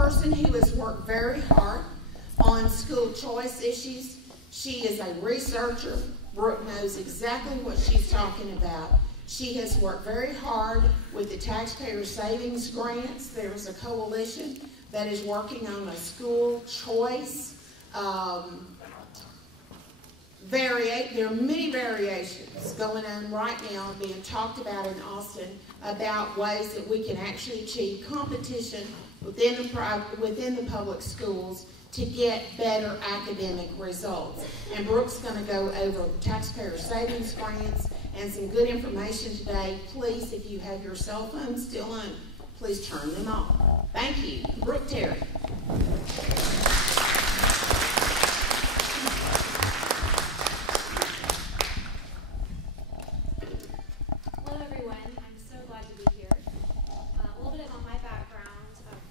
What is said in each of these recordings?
person who has worked very hard on school choice issues. She is a researcher. Brooke knows exactly what she's talking about. She has worked very hard with the taxpayer savings grants. There's a coalition that is working on a school choice. There are many variations going on right now being talked about in Austin about ways that we can actually achieve competition within the public schools to get better academic results. And Brooke's going to go over the taxpayer savings grants and some good information today. Please, if you have your cell phone still on, please turn them off. Thank you. Brook Terry. Hello everyone, I'm so glad to be here. A little bit on my background.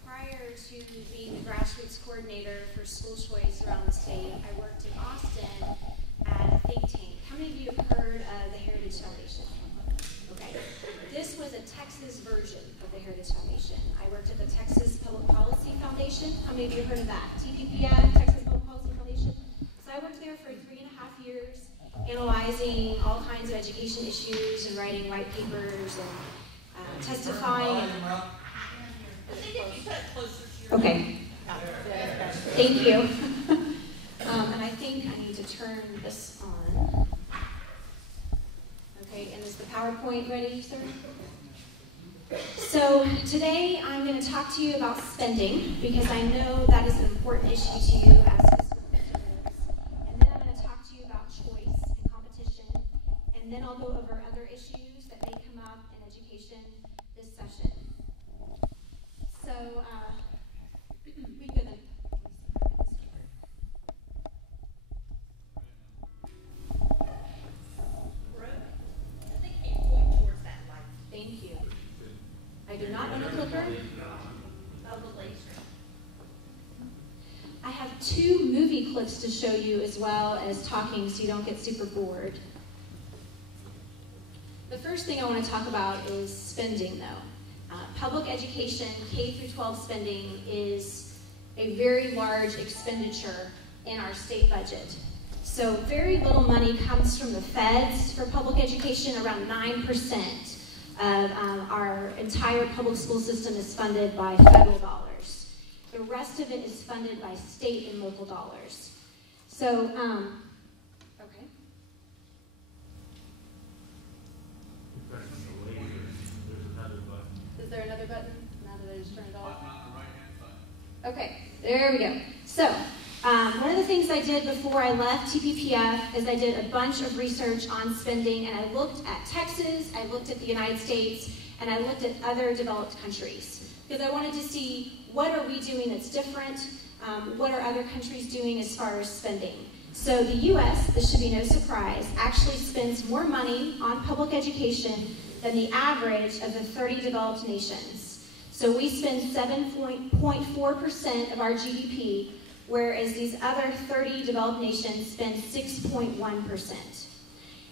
Prior to being the Grassroots Coordinator for school choice around the state, I worked in Austin at a think tank. How many of you have heard of the Heritage Foundation? Okay. This was a Texas version of the Heritage Foundation. I worked at the Texas Public Policy Foundation. How many of you have heard of that? TPPF, Texas Public Policy Foundation. So I worked there for 3.5 years, analyzing all kinds of education issues and writing white papers and testifying. Okay. Thank you. And I think I need to turn this on. Okay, and is the PowerPoint ready, sir? So today I'm going to talk to you about spending because I know that is an important issue to you as fiscal conservatives. And then I'm going to talk to you about choice and competition. And then I'll go over other issues that may come up in education this session. So, we go then. I think you point towards that light. Thank you. I do not own a clicker. I have 2 movie clips to show you as well as talking so you don't get super bored. The first thing I want to talk about is spending, though. Public education, K-12 spending, is a very large expenditure in our state budget. So very little money comes from the feds for public education. Around 9% of our entire public school system is funded by federal dollars. The rest of it is funded by state and local dollars. So, okay. Is there another button? Now that I just turned it off? Button on the right-hand side. Okay, there we go. So, one of the things I did before I left TPPF is I did a bunch of research on spending, and I looked at Texas, I looked at the United States, and I looked at other developed countries. Because I wanted to see what are we doing that's different, what are other countries doing as far as spending. So the US, this should be no surprise, actually spends more money on public education than the average of the 30 developed nations. So we spend 7.4% of our GDP, whereas these other 30 developed nations spend 6.1%.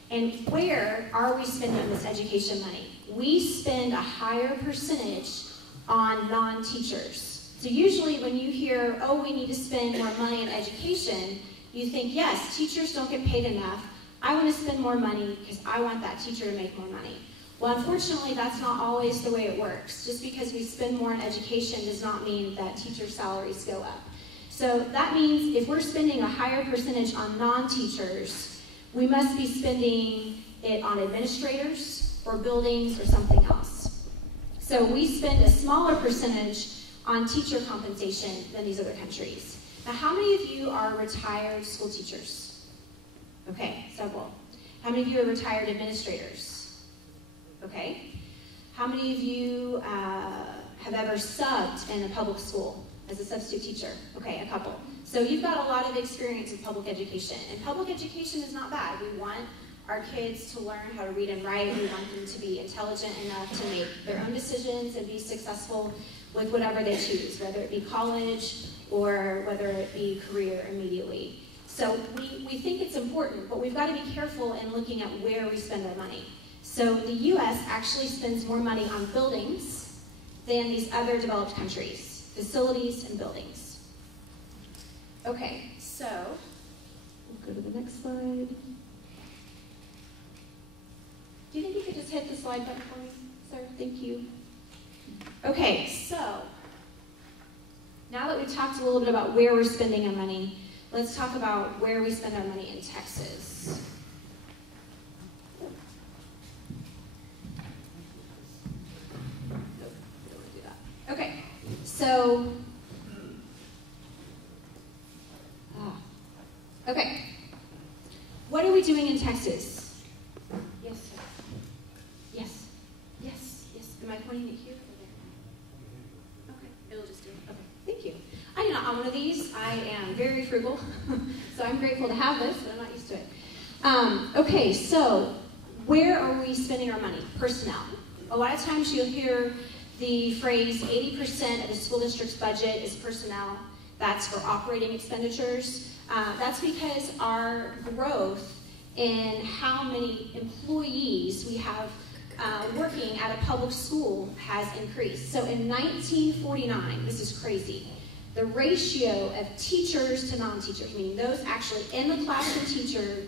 And where are we spending this education money? We spend a higher percentage on non-teachers. So usually when you hear, oh, we need to spend more money on education, you think, yes, teachers don't get paid enough. I want to spend more money because I want that teacher to make more money. Well, unfortunately, that's not always the way it works. Just because we spend more on education does not mean that teacher salaries go up. So that means if we're spending a higher percentage on non-teachers, we must be spending it on administrators or buildings or something else. So we spend a smaller percentage on teacher compensation than these other countries. Now, how many of you are retired school teachers? Okay, several. How many of you are retired administrators? Okay. How many of you have ever subbed in a public school as a substitute teacher? Okay, a couple. So you've got a lot of experience with public education. And public education is not bad. We want our kids to learn how to read and write. We want them to be intelligent enough to make their own decisions and be successful with whatever they choose, whether it be college or whether it be career immediately. So we think it's important, but we've got to be careful in looking at where we spend our money. So the US actually spends more money on buildings than these other developed countries. facilities, and buildings. Okay, so we'll go to the next slide. Do you think you could just hit the slide button for me, sir? Thank you. Okay, so now that we've talked a little bit about where we're spending our money, let's talk about where we spend our money in Texas. Nope, we don't want to do that. Okay, so, okay, what are we doing in Texas? Yes, sir. Yes, yes, yes. Am I pointing it here or there? Okay, it'll just do it. Okay, thank you. I do not own one of these. I am very frugal, so I'm grateful to have this, but I'm not used to it. Okay, so where are we spending our money? Personnel. A lot of times you'll hear the phrase 80% of the school district's budget is personnel. That's for operating expenditures. That's because our growth in how many employees we have working at a public school has increased. So in 1949, this is crazy, the ratio of teachers to non-teachers, meaning those actually in the classroom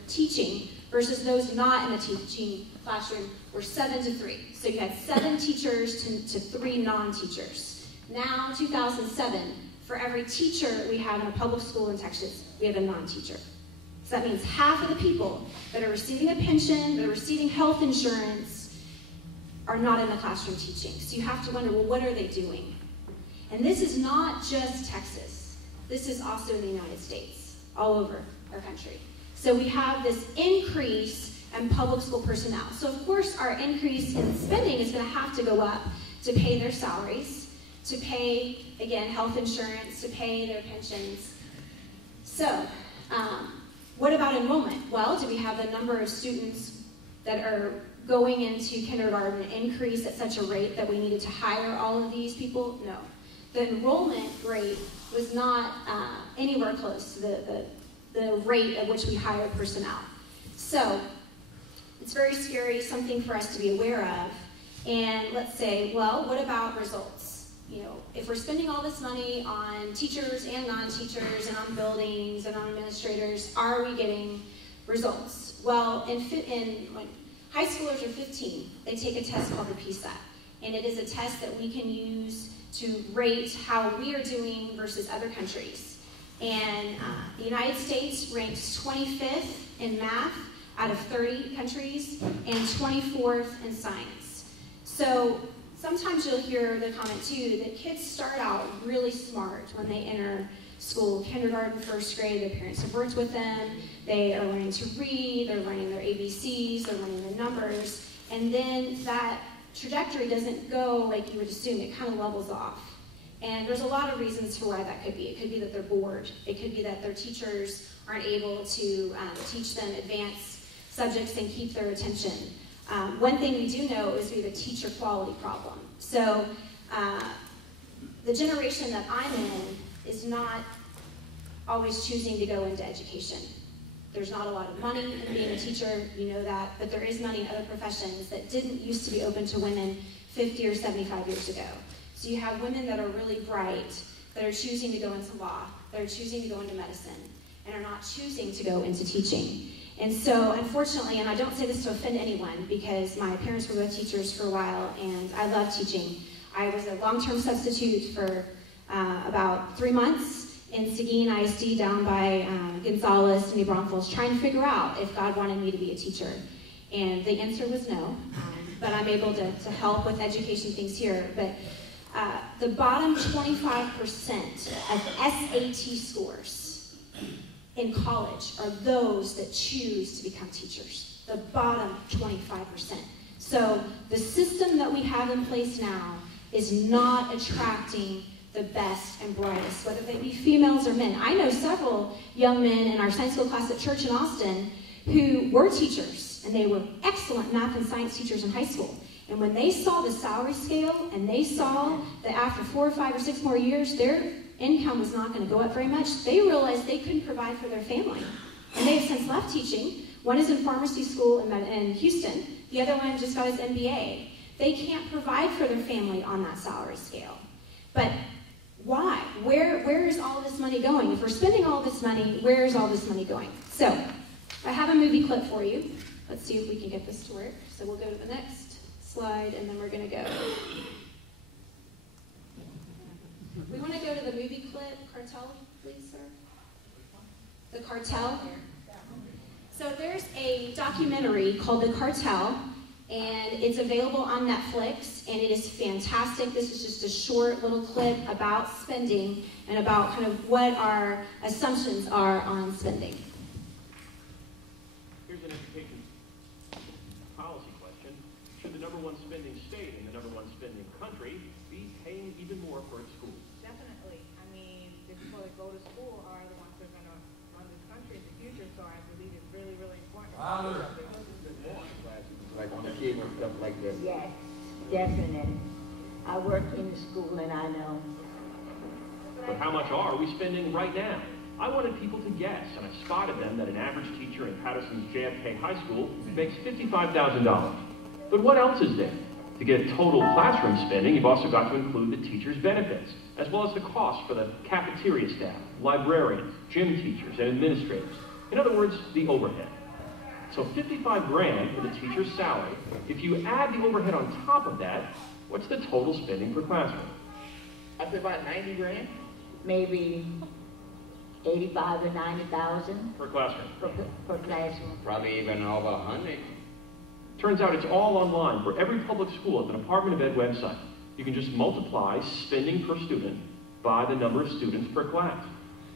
teaching versus those not in the teaching classroom, were 7 to 3. So you had 7 teachers to 3 non-teachers. Now, 2007, for every teacher we have in a public school in Texas, we have a non-teacher. So that means half of the people that are receiving a pension, that are receiving health insurance, are not in the classroom teaching. So you have to wonder, well, what are they doing? And this is not just Texas. This is also in the United States, all over our country. So we have this increase in public school personnel. So of course our increase in spending is going to have to go up to pay their salaries, to pay, again, health insurance, to pay their pensions. So what about enrollment? Well, do we have the number of students that are going into kindergarten increase at such a rate that we needed to hire all of these people? No. The enrollment rate was not anywhere close to the rate at which we hired personnel. So it's very scary, something for us to be aware of. And let's say, well, what about results? You know, if we're spending all this money on teachers and non-teachers and on buildings and on administrators, are we getting results? Well, when high schoolers are 15, they take a test called the PSAT. And it is a test that we can use to rate how we are doing versus other countries. And the United States ranks 25th in math out of 30 countries and 24th in science. So sometimes you'll hear the comment too that kids start out really smart when they enter school, kindergarten, first grade. Their parents have worked with them. They are learning to read. They're learning their ABCs. They're learning their numbers. And then that trajectory doesn't go like you would assume. It kind of levels off. And there's a lot of reasons for why that could be. It could be that they're bored. It could be that their teachers aren't able to teach them advanced subjects and keep their attention. One thing we do know is we have a teacher quality problem. So the generation that I'm in is not always choosing to go into education. There's not a lot of money in being a teacher, you know that, but there is money in other professions that didn't used to be open to women 50 or 75 years ago. So you have women that are really bright, that are choosing to go into law, that are choosing to go into medicine, and are not choosing to go into teaching. And so, unfortunately, and I don't say this to offend anyone, because my parents were both teachers for a while, and I love teaching. I was a long-term substitute for about 3 months in Seguin ISD down by Gonzales and New Braunfels, trying to figure out if God wanted me to be a teacher. And the answer was no, but I'm able to help with education things here. But the bottom 25% of SAT scores in college are those that choose to become teachers. The bottom 25%. So the system that we have in place now is not attracting the best and brightest, whether they be females or men. I know several young men in our Sunday school class at church in Austin who were teachers, and they were excellent math and science teachers in high school. And when they saw the salary scale, and they saw that after 4 or 5 or 6 more years, their income was not going to go up very much, they realized they couldn't provide for their family. And they have since left teaching. One is in pharmacy school in Houston. The other one just got his MBA. They can't provide for their family on that salary scale. But why? Where is all this money going? If we're spending all this money, where is all this money going? So, I have a movie clip for you. Let's see if we can get this to work. So we'll go to the next slide, and then we're going to go. We want to go to the movie clip. Cartel, please, sir. The Cartel. So there's a documentary called The Cartel, and it's available on Netflix, and it is fantastic. This is just a short little clip about spending and about kind of what our assumptions are on spending. Here's an education policy question. Should the #1 spending state and the #1 spending country be paying even more for its schools? Definitely. I mean, the people that go to school are the ones that are going to run this country in the future, so I believe it's really, really important. Like on the kids and stuff like that. Yes, definitely. I work in the school and I know. But how much are we spending right now? I wanted people to guess, and I spotted them that an average teacher in Patterson's JFK High School makes $55,000. But what else is there? To get total classroom spending, you've also got to include the teacher's benefits, as well as the cost for the cafeteria staff, librarians, gym teachers, and administrators. In other words, the overhead. So $55,000 for the teacher's salary. If you add the overhead on top of that, what's the total spending per classroom? I say about 90 grand. Maybe 85 or 90,000 Per classroom. per classroom. Probably even over 100. Turns out it's all online for every public school at the Department of Ed website. You can just multiply spending per student by the number of students per class.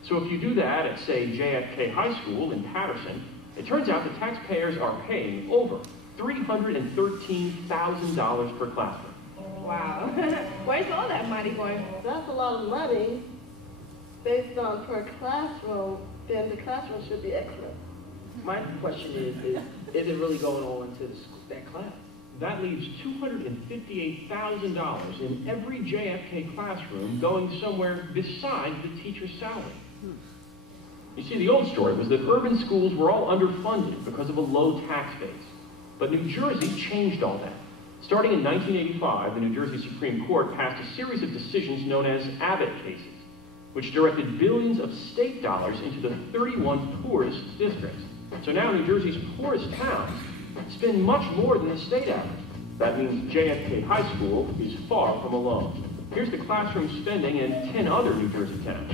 So if you do that at, say, JFK High School in Patterson, it turns out that taxpayers are paying over $313,000 per classroom. Wow. Where's all that money going? That's a lot of money based on per classroom, then the classroom should be excellent. My question is it really going all into that class? That leaves $258,000 in every JFK classroom going somewhere besides the teacher's salary. You see, the old story was that urban schools were all underfunded because of a low tax base. But New Jersey changed all that. Starting in 1985, the New Jersey Supreme Court passed a series of decisions known as Abbott cases, which directed billions of state dollars into the 31 poorest districts. So now New Jersey's poorest towns spend much more than the state average. That means JFK High School is far from alone. Here's the classroom spending in 10 other New Jersey towns.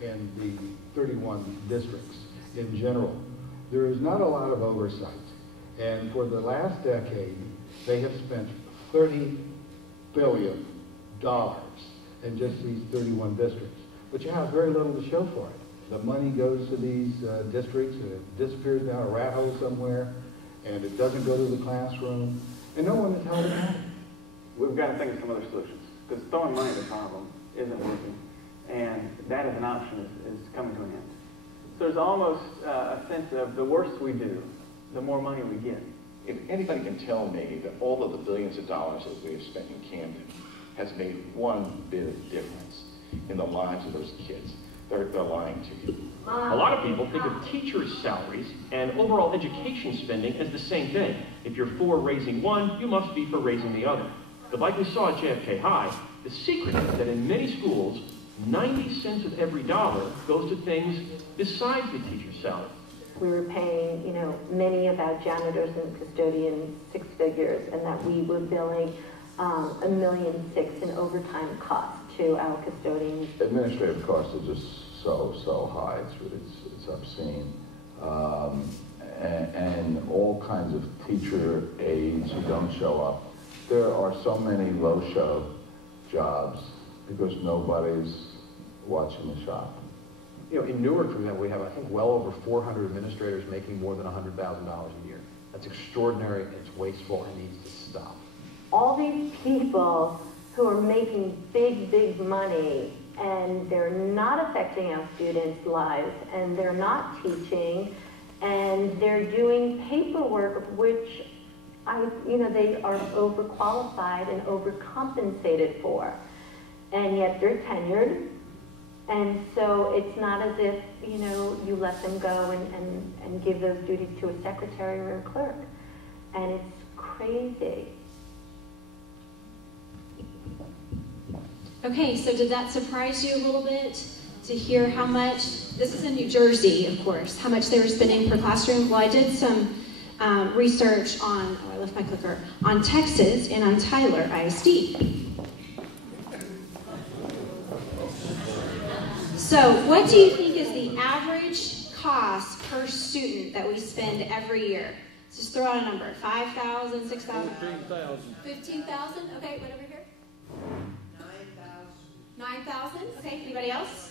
In the 31 districts in general, there is not a lot of oversight. And for the last decade, they have spent $30 billion in just these 31 districts. But you have very little to show for it. The money goes to these districts and it disappears down a rat hole somewhere, and it doesn't go to the classroom, and no one is held accountable. We've got to think of some other solutions, because throwing money at the problem isn't working, and that as an option is coming to an end. So there's almost a sense of the worse we do, the more money we get. If anybody can tell me that all of the billions of dollars that we have spent in Camden has made one bit of difference in the lives of those kids, they're lying to you. A lot of people think of teachers' salaries and overall education spending as the same thing. If you're for raising one, you must be for raising the other. But like we saw at JFK High, the secret is that in many schools, 90 cents of every dollar goes to things besides the teacher's salary. We were paying, many of our janitors and custodians 6 figures, and that we were billing $1.6 million in overtime costs to our custodians. Administrative costs are just so high. It's obscene, and all kinds of teacher aides who don't show up. There are so many low-show jobs because nobody's watching the shop. In Newark, for example, we have, I think, well over 400 administrators making more than $100,000 a year. That's extraordinary, it's wasteful, and needs to stop. All these people who are making big money and they're not affecting our students' lives, and they're not teaching, and they're doing paperwork which they are overqualified and overcompensated for, and yet they're tenured, and so it's not as if you let them go and give those duties to a secretary or a clerk, and it's crazy. Okay, so did that surprise you a little bit to hear how much, this is in New Jersey, of course, how much they were spending per classroom? Well, I did some research on, I left my clicker, on Texas and on Tyler ISD. So what do you think is the average cost per student that we spend every year? Just throw out a number, 5,000, 6,000? 15,000. 15,000, okay, what over here? 9,000, okay, anybody else?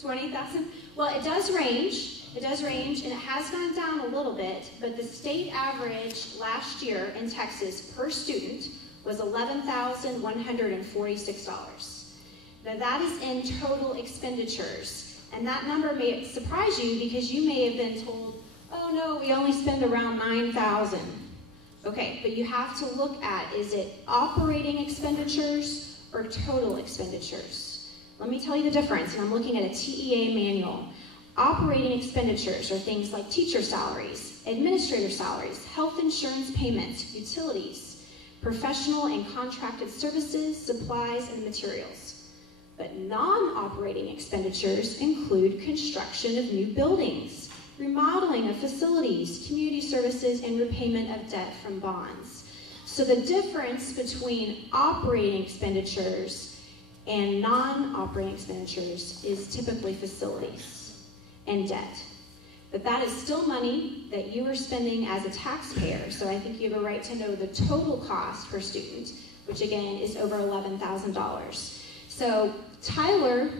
20,000? Well, it does range, and it has gone down a little bit, but the state average last year in Texas per student was $11,146. Now that is in total expenditures, and that number may surprise you because you may have been told, oh no, we only spend around 9,000. Okay, but you have to look at, is it operating expenditures or total expenditures? Let me tell you the difference, and I'm looking at a TEA manual. Operating expenditures are things like teacher salaries, administrator salaries, health insurance payments, utilities, professional and contracted services, supplies, and materials. But non-operating expenditures include construction of new buildings, remodeling of facilities, community services, and repayment of debt from bonds. So the difference between operating expenditures and non-operating expenditures is typically facilities and debt. But that is still money that you are spending as a taxpayer, so I think you have a right to know the total cost per student, which again is over $11,000. So Tyler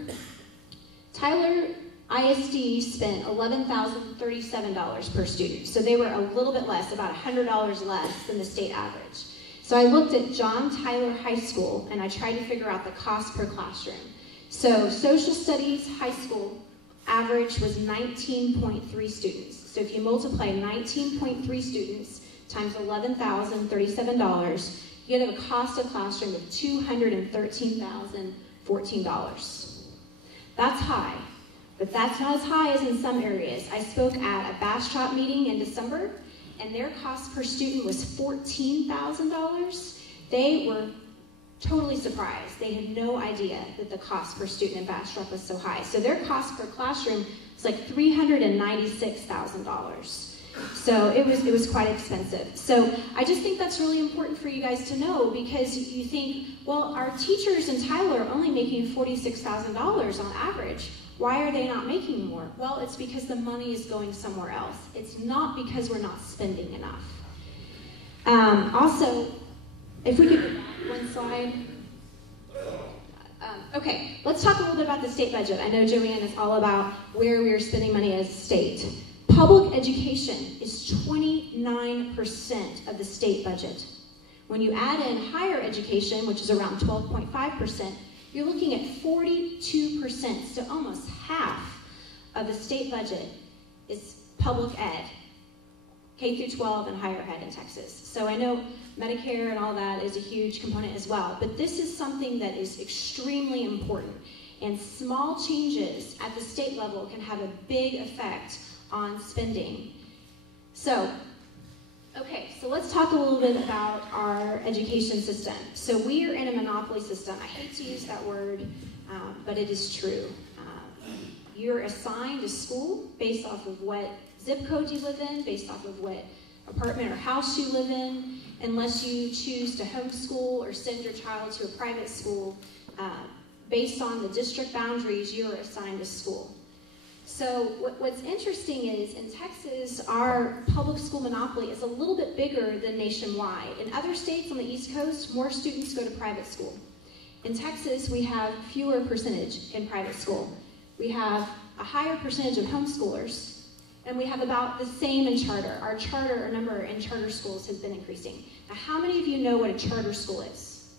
ISD spent $11,037 per student. So they were a little bit less, about $100 less than the state average. So I looked at John Tyler High School and I tried to figure out the cost per classroom. So social studies high school average was 19.3 students. So if you multiply 19.3 students times $11,037, you get a cost of classroom of $213,014. That's high, but that's not as high as in some areas. I spoke at a Bastrop meeting in December, and their cost per student was $14,000. They were totally surprised. They had no idea that the cost per student in Bastrop was so high. So their cost per classroom was like $396,000. So it was quite expensive. So I just think that's really important for you guys to know, because you think, well, our teachers in Tyler are only making $46,000 on average. Why are they not making more? Well, it's because the money is going somewhere else. It's not because we're not spending enough. Also, if we could go back one slide. Okay, let's talk a little bit about the state budget. I know Joanne is all about where we are spending money as a state. Public education is 29% of the state budget. When you add in higher education, which is around 12.5%, you're looking at 42%, so almost half of the state budget is public ed, K through 12 and higher ed in Texas. So I know Medicare and all that is a huge component as well, but this is something that is extremely important, and small changes at the state level can have a big effect on spending. So, okay, so let's talk a little bit about our education system. So we are in a monopoly system. I hate to use that word, but it is true. You're assigned a school based off of what zip code you live in, based off of what apartment or house you live in, unless you choose to homeschool or send your child to a private school. Based on the district boundaries, you are assigned a school. So what's interesting is, in Texas, our public school monopoly is a little bit bigger than nationwide. In other states on the East Coast, more students go to private school. In Texas, we have fewer percentage in private school. We have a higher percentage of homeschoolers, and we have about the same in charter. Our number in charter schools has been increasing. Now, how many of you know what a charter school is?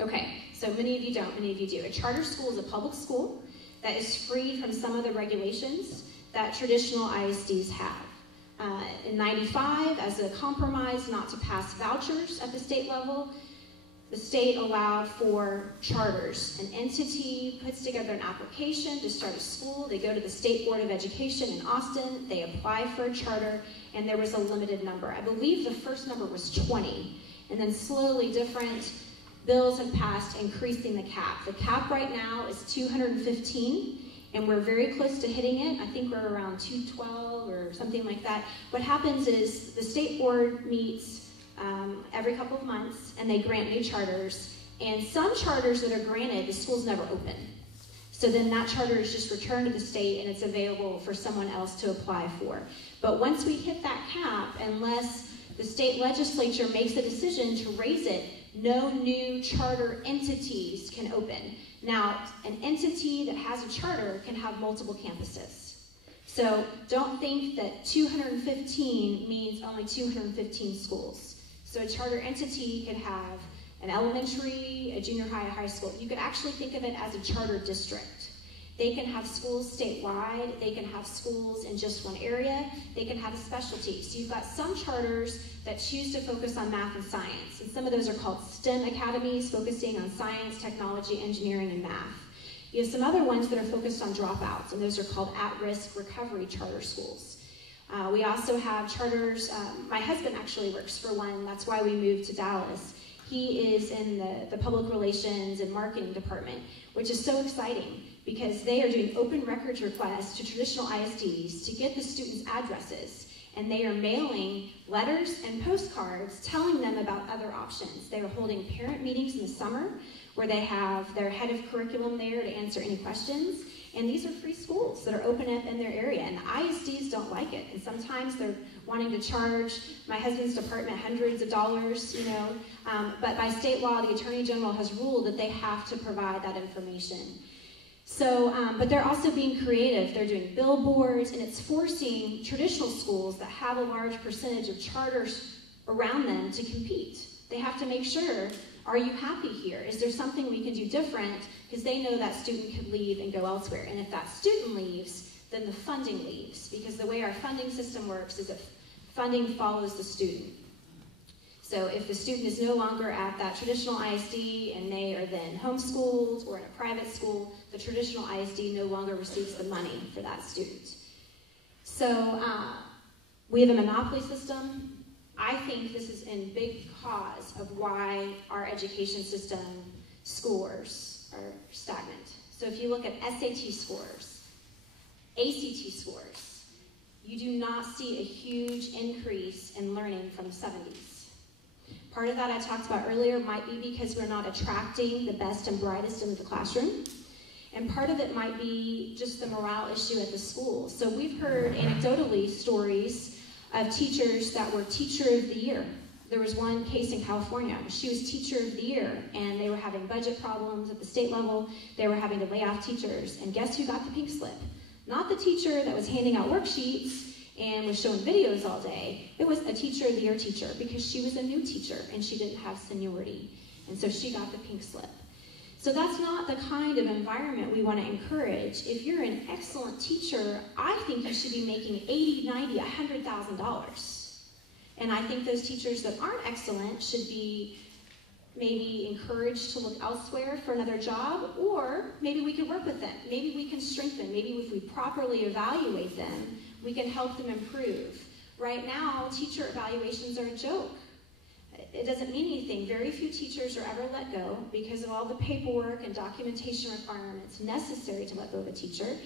Okay, So many of you don't, many of you do. A charter school is a public school that is free from some of the regulations that traditional ISDs have. In '95, as a compromise not to pass vouchers at the state level, the state allowed for charters. An entity puts together an application to start a school. They go to the State Board of Education in Austin. They apply for a charter, and there was a limited number. I believe the first number was 20, and then slowly different bills have passed increasing the cap. The cap right now is 215, and we're very close to hitting it. I think we're around 212 or something like that. What happens is the state board meets every couple of months, and they grant new charters. And some charters that are granted, the schools never open. So then that charter is just returned to the state, and it's available for someone else to apply for. But once we hit that cap, unless the state legislature makes a decision to raise it, no new charter entities can open. Now, an entity that has a charter can have multiple campuses. So don't think that 215 means only 215 schools. So a charter entity could have an elementary, a junior high, a high school. You could actually think of it as a charter district. They can have schools statewide. They can have schools in just one area. They can have a specialty. So you've got some charters that choose to focus on math and science. And some of those are called STEM academies, focusing on science, technology, engineering, and math. You have some other ones that are focused on dropouts, and those are called at-risk recovery charter schools. We also have charters. My husband actually works for one. That's why we moved to Dallas. He is in the public relations and marketing department, which is so exciting because they are doing open records requests to traditional ISDs to get the students' addresses, and they are mailing letters and postcards telling them about other options. They are holding parent meetings in the summer where they have their head of curriculum there to answer any questions. And these are free schools that are open up in their area, and the ISDs don't like it. And sometimes they're wanting to charge my husband's department hundreds of dollars, you know. But by state law, the Attorney General has ruled that they have to provide that information. So, but they're also being creative. They're doing billboards, and it's forcing traditional schools that have a large percentage of charters around them to compete. They have to make sure, are you happy here? Is there something we can do different? Because they know that student could leave and go elsewhere. And if that student leaves, then the funding leaves. Because the way our funding system works is that funding follows the student. So if the student is no longer at that traditional ISD and they are then homeschooled or in a private school, the traditional ISD no longer receives the money for that student. So we have a monopoly system. I think this is in big cause of why our education system scores are stagnant. So if you look at SAT scores, ACT scores, you do not see a huge increase in learning from the 70s. Part of that I talked about earlier might be because we're not attracting the best and brightest into the classroom. And part of it might be just the morale issue at the school. So we've heard anecdotally stories of teachers that were Teacher of the Year. There was one case in California. She was Teacher of the Year, and they were having budget problems at the state level. They were having to lay off teachers. And guess who got the pink slip? Not the teacher that was handing out worksheets and was showing videos all day. It was a Teacher of the Year teacher because she was a new teacher and she didn't have seniority. And so she got the pink slip. So that's not the kind of environment we want to encourage. If you're an excellent teacher, I think you should be making $80,000, $90,000, $100,000. And I think those teachers that aren't excellent should be maybe encouraged to look elsewhere for another job, or maybe we can work with them. Maybe we can strengthen. Maybe if we properly evaluate them, we can help them improve. Right now, teacher evaluations are a joke. It doesn't mean anything. Very few teachers are ever let go because of all the paperwork and documentation requirements necessary to let go of a teacher.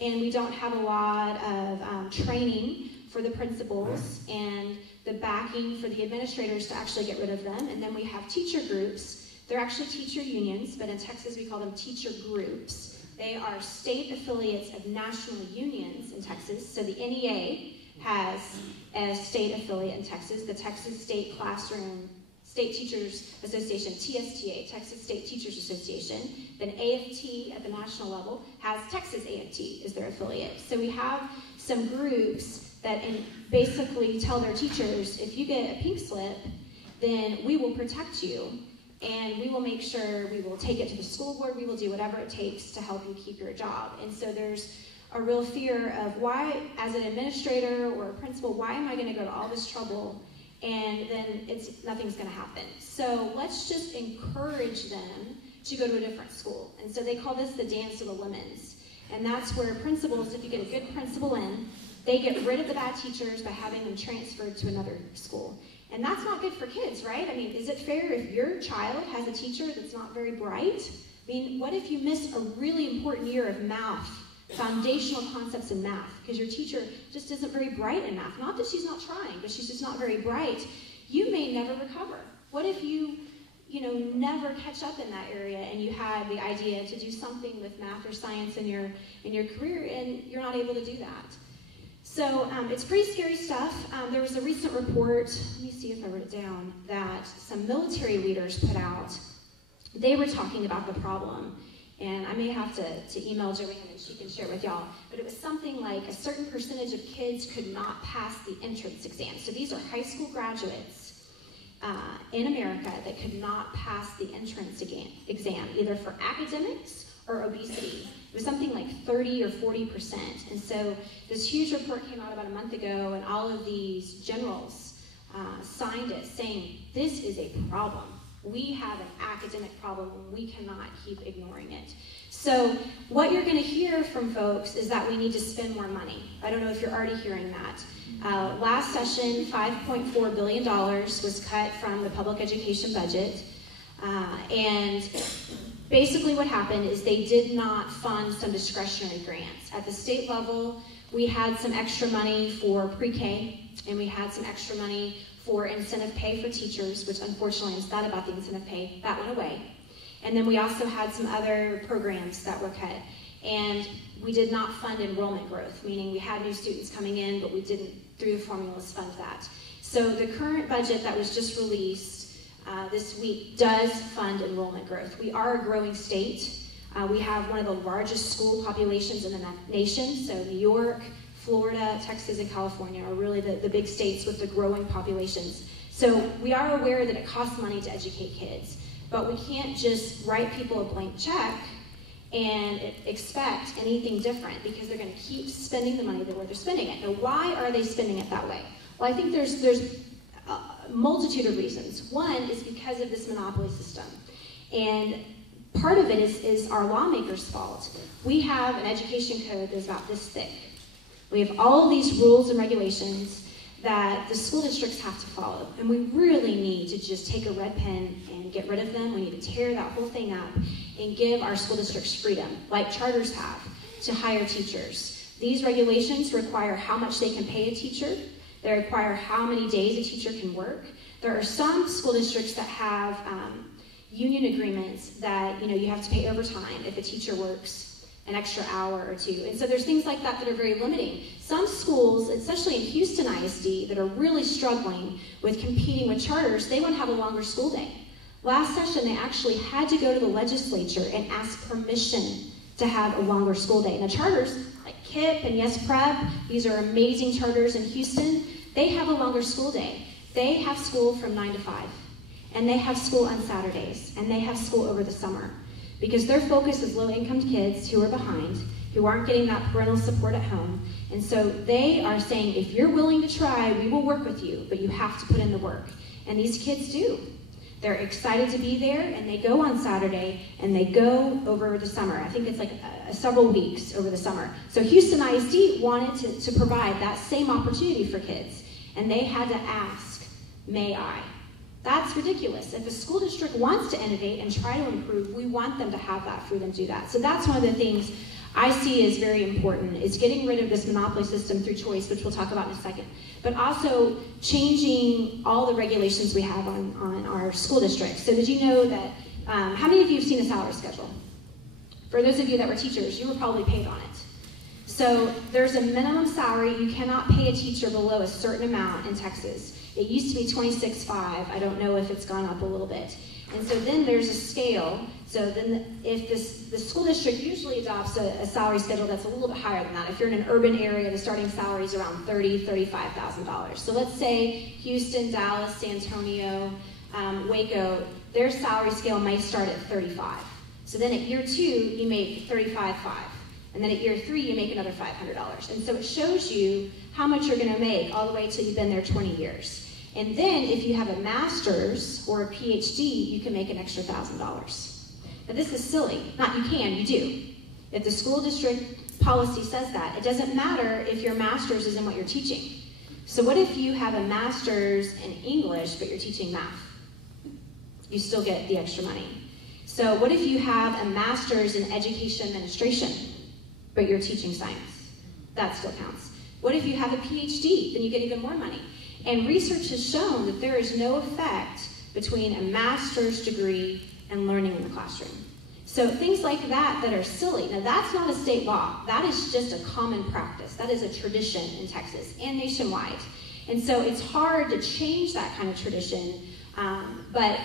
And we don't have a lot of training for the principals and the backing for the administrators to actually get rid of them. And then we have teacher groups. They're actually teacher unions, but in Texas we call them teacher groups. They are state affiliates of national unions in Texas. So the NEA has a state affiliate in Texas, the Texas State Teachers Association, TSTA, Texas State Teachers Association. Then AFT at the national level has Texas AFT as their affiliate. So we have some groups that basically tell their teachers, if you get a pink slip, then we will protect you. and we will make sure we will take it to the school board, we will do whatever it takes to help you keep your job. And so there's a real fear of why, as an administrator or a principal, why am I going to go to all this trouble and then nothing's going to happen? So let's just encourage them to go to a different school. And so they call this the dance of the lemons. And that's where principals, if you get a good principal in, they get rid of the bad teachers by having them transferred to another school. And that's not good for kids, right? I mean, is it fair if your child has a teacher that's not very bright? I mean, what if you miss a really important year of math, foundational concepts in math, because your teacher just isn't very bright in math? Not that she's not trying, but she's just not very bright. You may never recover. What if you never catch up in that area and you had the idea to do something with math or science in your career and you're not able to do that? So it's pretty scary stuff. There was a recent report, let me see if I wrote it down, that some military leaders put out. They were talking about the problem. And I may have to email Joanne and she can share it with y'all. But it was something like a certain percentage of kids could not pass the entrance exam. So these are high school graduates in America that could not pass the entrance exam, either for academics or obesity. It was something like 30 or 40%. And so this huge report came out about a month ago, and all of these generals signed it saying, this is a problem. We have an academic problem, and we cannot keep ignoring it. So what you're going to hear from folks is that we need to spend more money. I don't know if you're already hearing that. Last session, $5.4 billion was cut from the public education budget. And basically what happened is they did not fund some discretionary grants. At the state level, we had some extra money for pre-K, and we had some extra money for incentive pay for teachers, which unfortunately I'm sad about the incentive pay. That went away. And then we also had some other programs that were cut. And we did not fund enrollment growth, meaning we had new students coming in, but we didn't, through the formulas, fund that. So the current budget that was just released this week does fund enrollment growth. We are a growing state. We have one of the largest school populations in the nation. So New York, Florida, Texas, and California are really the big states with the growing populations. So we are aware that it costs money to educate kids, but we can't just write people a blank check and expect anything different, because they're going to keep spending the money the way they're spending it. Now, why are they spending it that way? Well, I think there's a multitude of reasons. One is because of this monopoly system. And part of it is our lawmakers' fault. We have an education code that's about this thick. We have all of these rules and regulations that the school districts have to follow. And we really need to just take a red pen and get rid of them. We need to tear that whole thing up and give our school districts freedom, like charters have, to hire teachers. These regulations require how much they can pay a teacher. They require how many days a teacher can work. There are some school districts that have union agreements that you have to pay overtime if a teacher works an extra hour or two. And so there's things like that that are very limiting. Some schools, especially in Houston ISD, that are really struggling with competing with charters, they want to have a longer school day. Last session, they actually had to go to the legislature and ask permission to have a longer school day. Now, charters like KIPP and Yes Prep, these are amazing charters in Houston, they have a longer school day. They have school from 9 to 5, and they have school on Saturdays, and they have school over the summer, because their focus is low-income kids who are behind, who aren't getting that parental support at home. And so they are saying, if you're willing to try, we will work with you, but you have to put in the work. And these kids do. They're excited to be there, and they go on Saturday, and they go over the summer. I think it's like several weeks over the summer. So Houston ISD wanted to provide that same opportunity for kids, and they had to ask, may I? That's ridiculous. If a school district wants to innovate and try to improve, we want them to have that freedom to do that. So that's one of the things I see as very important, is getting rid of this monopoly system through choice, which we'll talk about in a second, but also changing all the regulations we have on our school districts. So did you know that, how many of you have seen a salary schedule? For those of you that were teachers, you were probably paid on it. So there's a minimum salary. You cannot pay a teacher below a certain amount in Texas. It used to be $26,500. I don't know if it's gone up a little bit. And so then there's a scale. So then if the school district usually adopts a salary schedule that's a little bit higher than that. If you're in an urban area, the starting salary is around $30,000, $35,000. So let's say Houston, Dallas, San Antonio, Waco, their salary scale might start at 35. So then at year 2, you make $35,500. And then at year 3, you make another $500. And so it shows you how much you're going to make all the way till you've been there 20 years. And then if you have a master's or a PhD, you can make an extra $1,000. Now this is silly. Not you can, you do. If the school district policy says that, it doesn't matter if your master's is in what you're teaching. So what if you have a master's in English, but you're teaching math? You still get the extra money. So what if you have a master's in education administration, but you're teaching science? That still counts. What if you have a PhD? Then you get even more money. And research has shown that there is no effect between a master's degree and learning in the classroom. So things like that that are silly. Now that's not a state law. That is just a common practice. That is a tradition in Texas and nationwide. And so it's hard to change that kind of tradition, but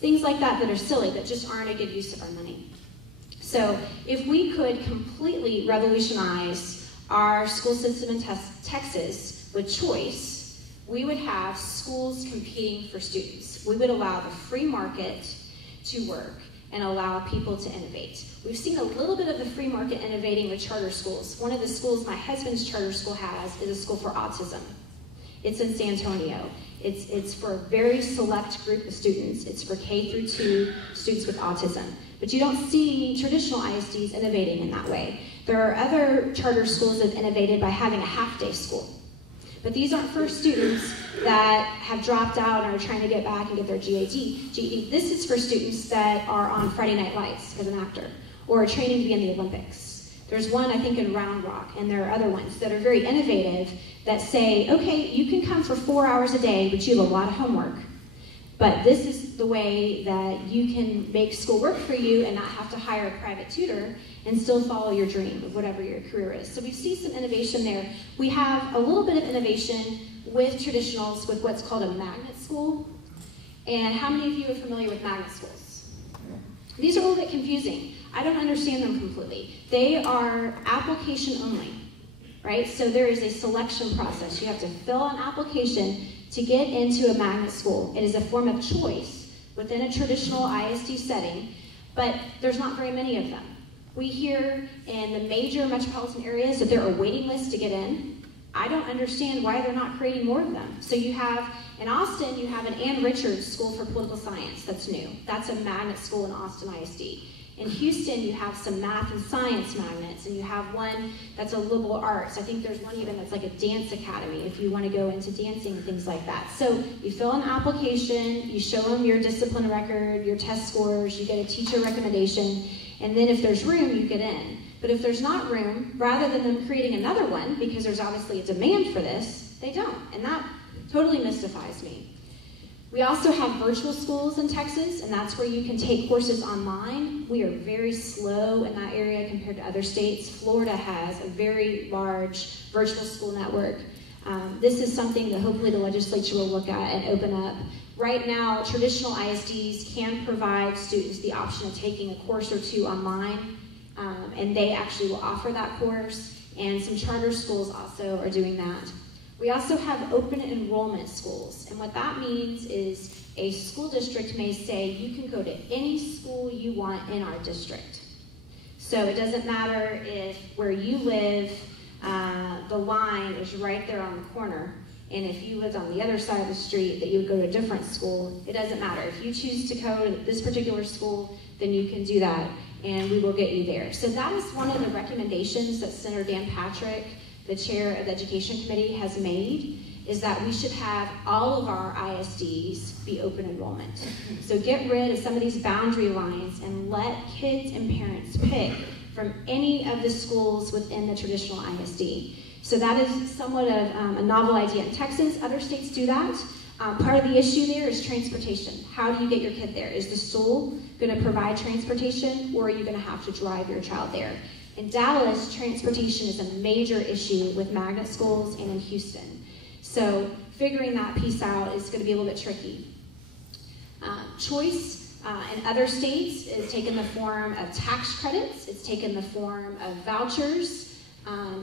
things like that that are silly, that just aren't a good use of our money. So if we could completely revolutionize our school system in Texas with choice, we would have schools competing for students. We would allow the free market to work and allow people to innovate. We've seen a little bit of the free market innovating with charter schools. One of the schools my husband's charter school has is a school for autism. It's in San Antonio. It's for a very select group of students. It's for K through 2 students with autism. But you don't see traditional ISDs innovating in that way. There are other charter schools that have innovated by having a half-day school. But these aren't for students that have dropped out and are trying to get back and get their GED. This is for students that are on Friday Night Lights as an actor or are training to be in the Olympics. There's one, I think, in Round Rock, and there are other ones that are very innovative that say, okay, you can come for 4 hours a day, but you have a lot of homework. But this is the way that you can make school work for you and not have to hire a private tutor and still follow your dream of whatever your career is. So we see some innovation there. We have a little bit of innovation with traditionals with what's called a magnet school. And how many of you are familiar with magnet schools? These are a little bit confusing. I don't understand them completely. They are application only, right? So there is a selection process. You have to fill out an application to get into a magnet school. It is a form of choice within a traditional ISD setting, but there's not very many of them. We hear in the major metropolitan areas that there are waiting lists to get in. I don't understand why they're not creating more of them. So you have, in Austin, you have an Ann Richards School for Political Science that's new. That's a magnet school in Austin ISD. In Houston, you have some math and science magnets, and you have one that's a liberal arts. I think there's one even that's like a dance academy if you want to go into dancing and things like that. So you fill an application, you show them your discipline record, your test scores, you get a teacher recommendation, and then if there's room, you get in. But if there's not room, rather than them creating another one, because there's obviously a demand for this, they don't. And that totally mystifies me. We also have virtual schools in Texas, and that's where you can take courses online. We are very slow in that area compared to other states. Florida has a very large virtual school network. This is something that hopefully the legislature will look at and open up. Right now, traditional ISDs can provide students the option of taking a course or two online, and they actually will offer that course, and some charter schools also are doing that. We also have open enrollment schools, and what that means is a school district may say you can go to any school you want in our district. So it doesn't matter if where you live, the line is right there on the corner, and if you lived on the other side of the street, that you would go to a different school. It doesn't matter. If you choose to go to this particular school, then you can do that, and we will get you there. So that is one of the recommendations that Senator Dan Patrick, the chair of the Education Committee, has made, is that we should have all of our ISDs be open enrollment. So get rid of some of these boundary lines and let kids and parents pick from any of the schools within the traditional ISD. So that is somewhat of a novel idea in Texas. Other states do that. Part of the issue there is transportation. How do you get your kid there? Is the school going to provide transportation, or are you going to have to drive your child there? In Dallas, transportation is a major issue with magnet schools and in Houston. So figuring that piece out is going to be a little bit tricky. Choice in other states is taken the form of tax credits. It's taken the form of vouchers.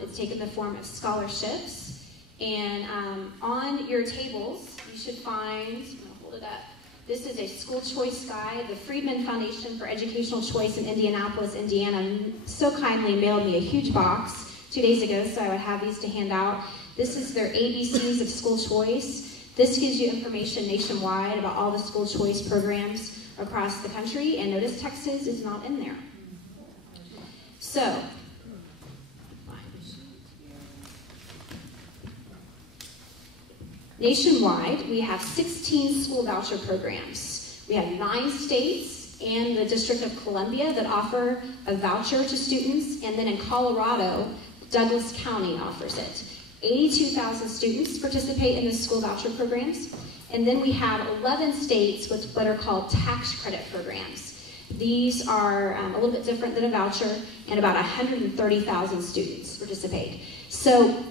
It's taken the form of scholarships. And on your tables, you should find, I'm going to hold it up, This is a school choice guide. The Friedman Foundation for Educational Choice in Indianapolis, Indiana, so kindly mailed me a huge box 2 days ago, so I would have these to hand out. This is their ABCs of school choice. This gives you information nationwide about all the school choice programs across the country, and notice Texas is not in there. So, nationwide, we have 16 school voucher programs. We have 9 states and the District of Columbia that offer a voucher to students, and then in Colorado, Douglas County offers it. 82,000 students participate in the school voucher programs, and then we have 11 states with what are called tax credit programs. These are a little bit different than a voucher, and about 130,000 students participate. So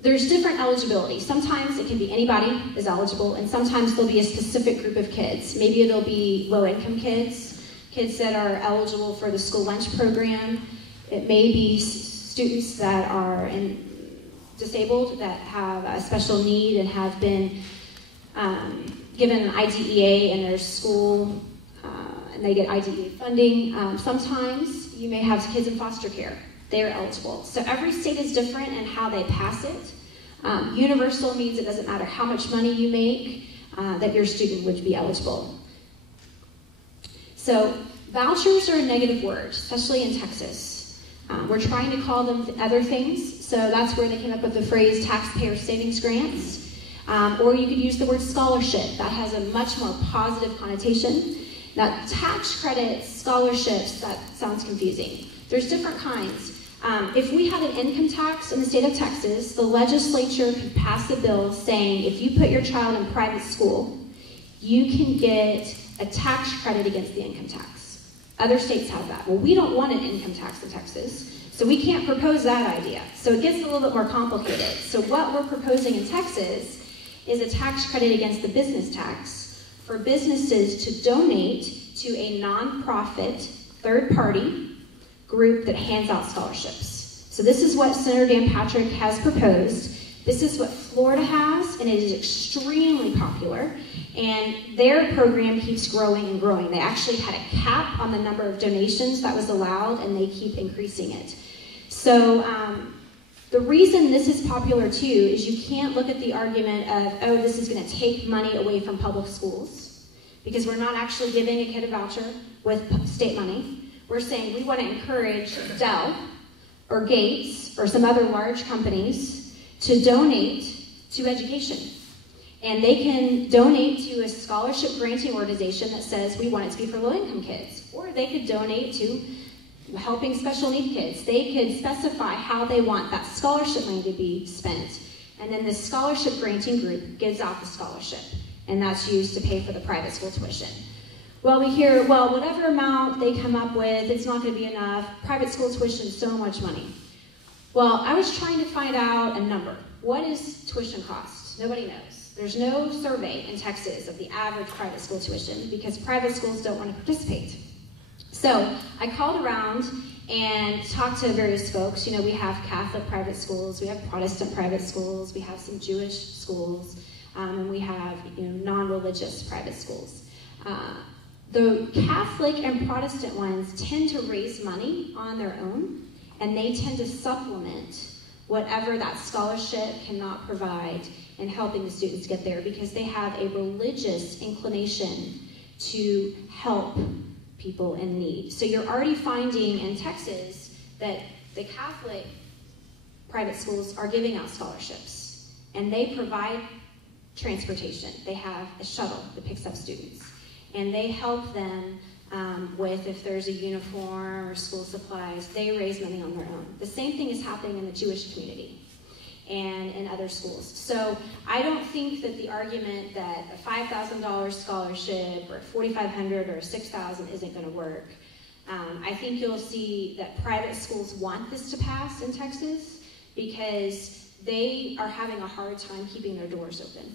there's different eligibility. Sometimes it can be anybody is eligible, and sometimes there'll be a specific group of kids. Maybe it'll be low-income kids, kids that are eligible for the school lunch program. It may be students that are disabled, that have a special need and have been given an IDEA in their school, and they get IDEA funding. Sometimes you may have kids in foster care. They're eligible. So every state is different in how they pass it. Universal means it doesn't matter how much money you make, that your student would be eligible. So vouchers are a negative word, especially in Texas. We're trying to call them other things, so that's where they came up with the phrase taxpayer savings grants. Or you could use the word scholarship. That has a much more positive connotation. Now, tax credits, scholarships, that sounds confusing. There's different kinds. If we had an income tax in the state of Texas, the legislature could pass a bill saying if you put your child in private school, you can get a tax credit against the income tax. Other states have that. Well, we don't want an income tax in Texas, so we can't propose that idea. So it gets a little bit more complicated. So what we're proposing in Texas is a tax credit against the business tax for businesses to donate to a nonprofit third party group that hands out scholarships. So this is what Senator Dan Patrick has proposed. This is what Florida has, and it is extremely popular. And their program keeps growing and growing. They actually had a cap on the number of donations that was allowed, and they keep increasing it. So the reason this is popular too is you can't look at the argument of, oh, this is going to take money away from public schools, because we're not actually giving a kid a voucher with state money. We're saying we want to encourage Dell or Gates or some other large companies to donate to education. And they can donate to a scholarship granting organization that says we want it to be for low-income kids. Or they could donate to helping special need kids. They could specify how they want that scholarship money to be spent. And then the scholarship granting group gives out the scholarship. And that's used to pay for the private school tuition. Well, we hear, well, whatever amount they come up with, it's not going to be enough. Private school tuition is so much money. Well, I was trying to find out a number. What is tuition cost? Nobody knows. There's no survey in Texas of the average private school tuition because private schools don't want to participate. So I called around and talked to various folks. You know, we have Catholic private schools, we have Protestant private schools, we have some Jewish schools, and we have, you know, non-religious private schools. The Catholic and Protestant ones tend to raise money on their own, and they tend to supplement whatever that scholarship cannot provide in helping the students get there, because they have a religious inclination to help people in need. So you're already finding in Texas that the Catholic private schools are giving out scholarships, and they provide transportation. They have a shuttle that picks up students, and they help them with if there's a uniform or school supplies. They raise money on their own. The same thing is happening in the Jewish community and in other schools. So I don't think that the argument that a $5,000 scholarship or $4,500 or $6,000 isn't going to work. I think you'll see that private schools want this to pass in Texas because they are having a hard time keeping their doors open,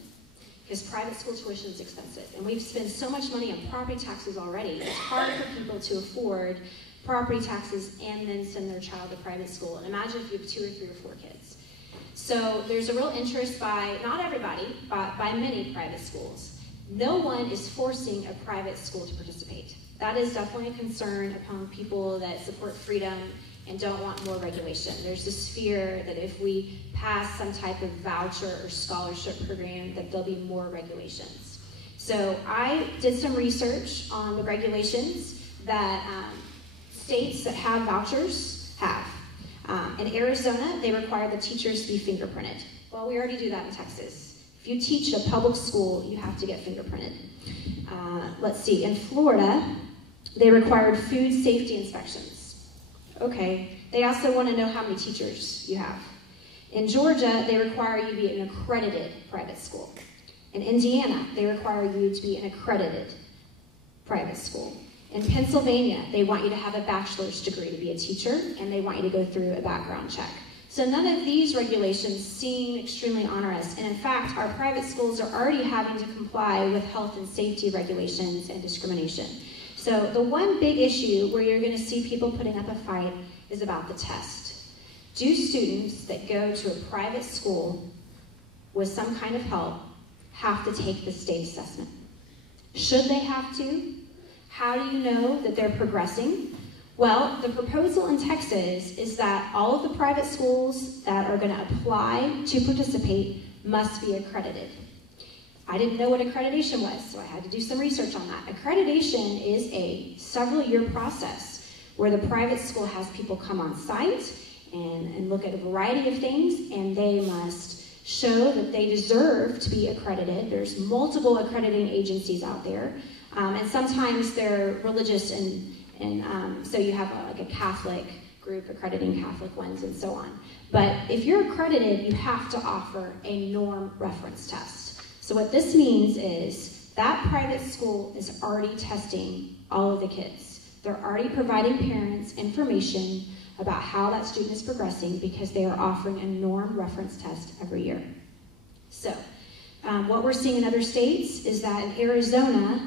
because private school tuition is expensive. And we've spent so much money on property taxes already. It's hard for people to afford property taxes and then send their child to private school. And imagine if you have 2 or 3 or 4 kids. So there's a real interest by, not everybody, but by many private schools. no one is forcing a private school to participate. That is definitely a concern among people that support freedom and don't want more regulation. There's this fear that if we pass some type of voucher or scholarship program, that there'll be more regulations. So I did some research on the regulations that states that have vouchers have. In Arizona, they require the teachers to be fingerprinted. Well, we already do that in Texas. If you teach at a public school, you have to get fingerprinted. Let's see, in Florida, they required food safety inspections. Okay, they also want to know how many teachers you have. In Georgia, they require you to be an accredited private school. In Indiana, they require you to be an accredited private school. In Pennsylvania, they want you to have a bachelor's degree to be a teacher, and they want you to go through a background check. So none of these regulations seem extremely onerous, and in fact, our private schools are already having to comply with health and safety regulations and discrimination. So the one big issue where you're going to see people putting up a fight is about the test. Do students that go to a private school with some kind of help have to take the state assessment? Should they have to? How do you know that they're progressing? Well, the proposal in Texas is that all of the private schools that are going to apply to participate must be accredited. I didn't know what accreditation was, so I had to do some research on that. Accreditation is a several-year process where the private school has people come on site and look at a variety of things, and they must show that they deserve to be accredited. There's multiple accrediting agencies out there. And sometimes they're religious, and so you have like a Catholic group accrediting Catholic ones and so on. But if you're accredited, you have to offer a norm reference test. So what this means is that private school is already testing all of the kids. They're already providing parents information about how that student is progressing because they are offering a norm reference test every year. So what we're seeing in other states is that in Arizona,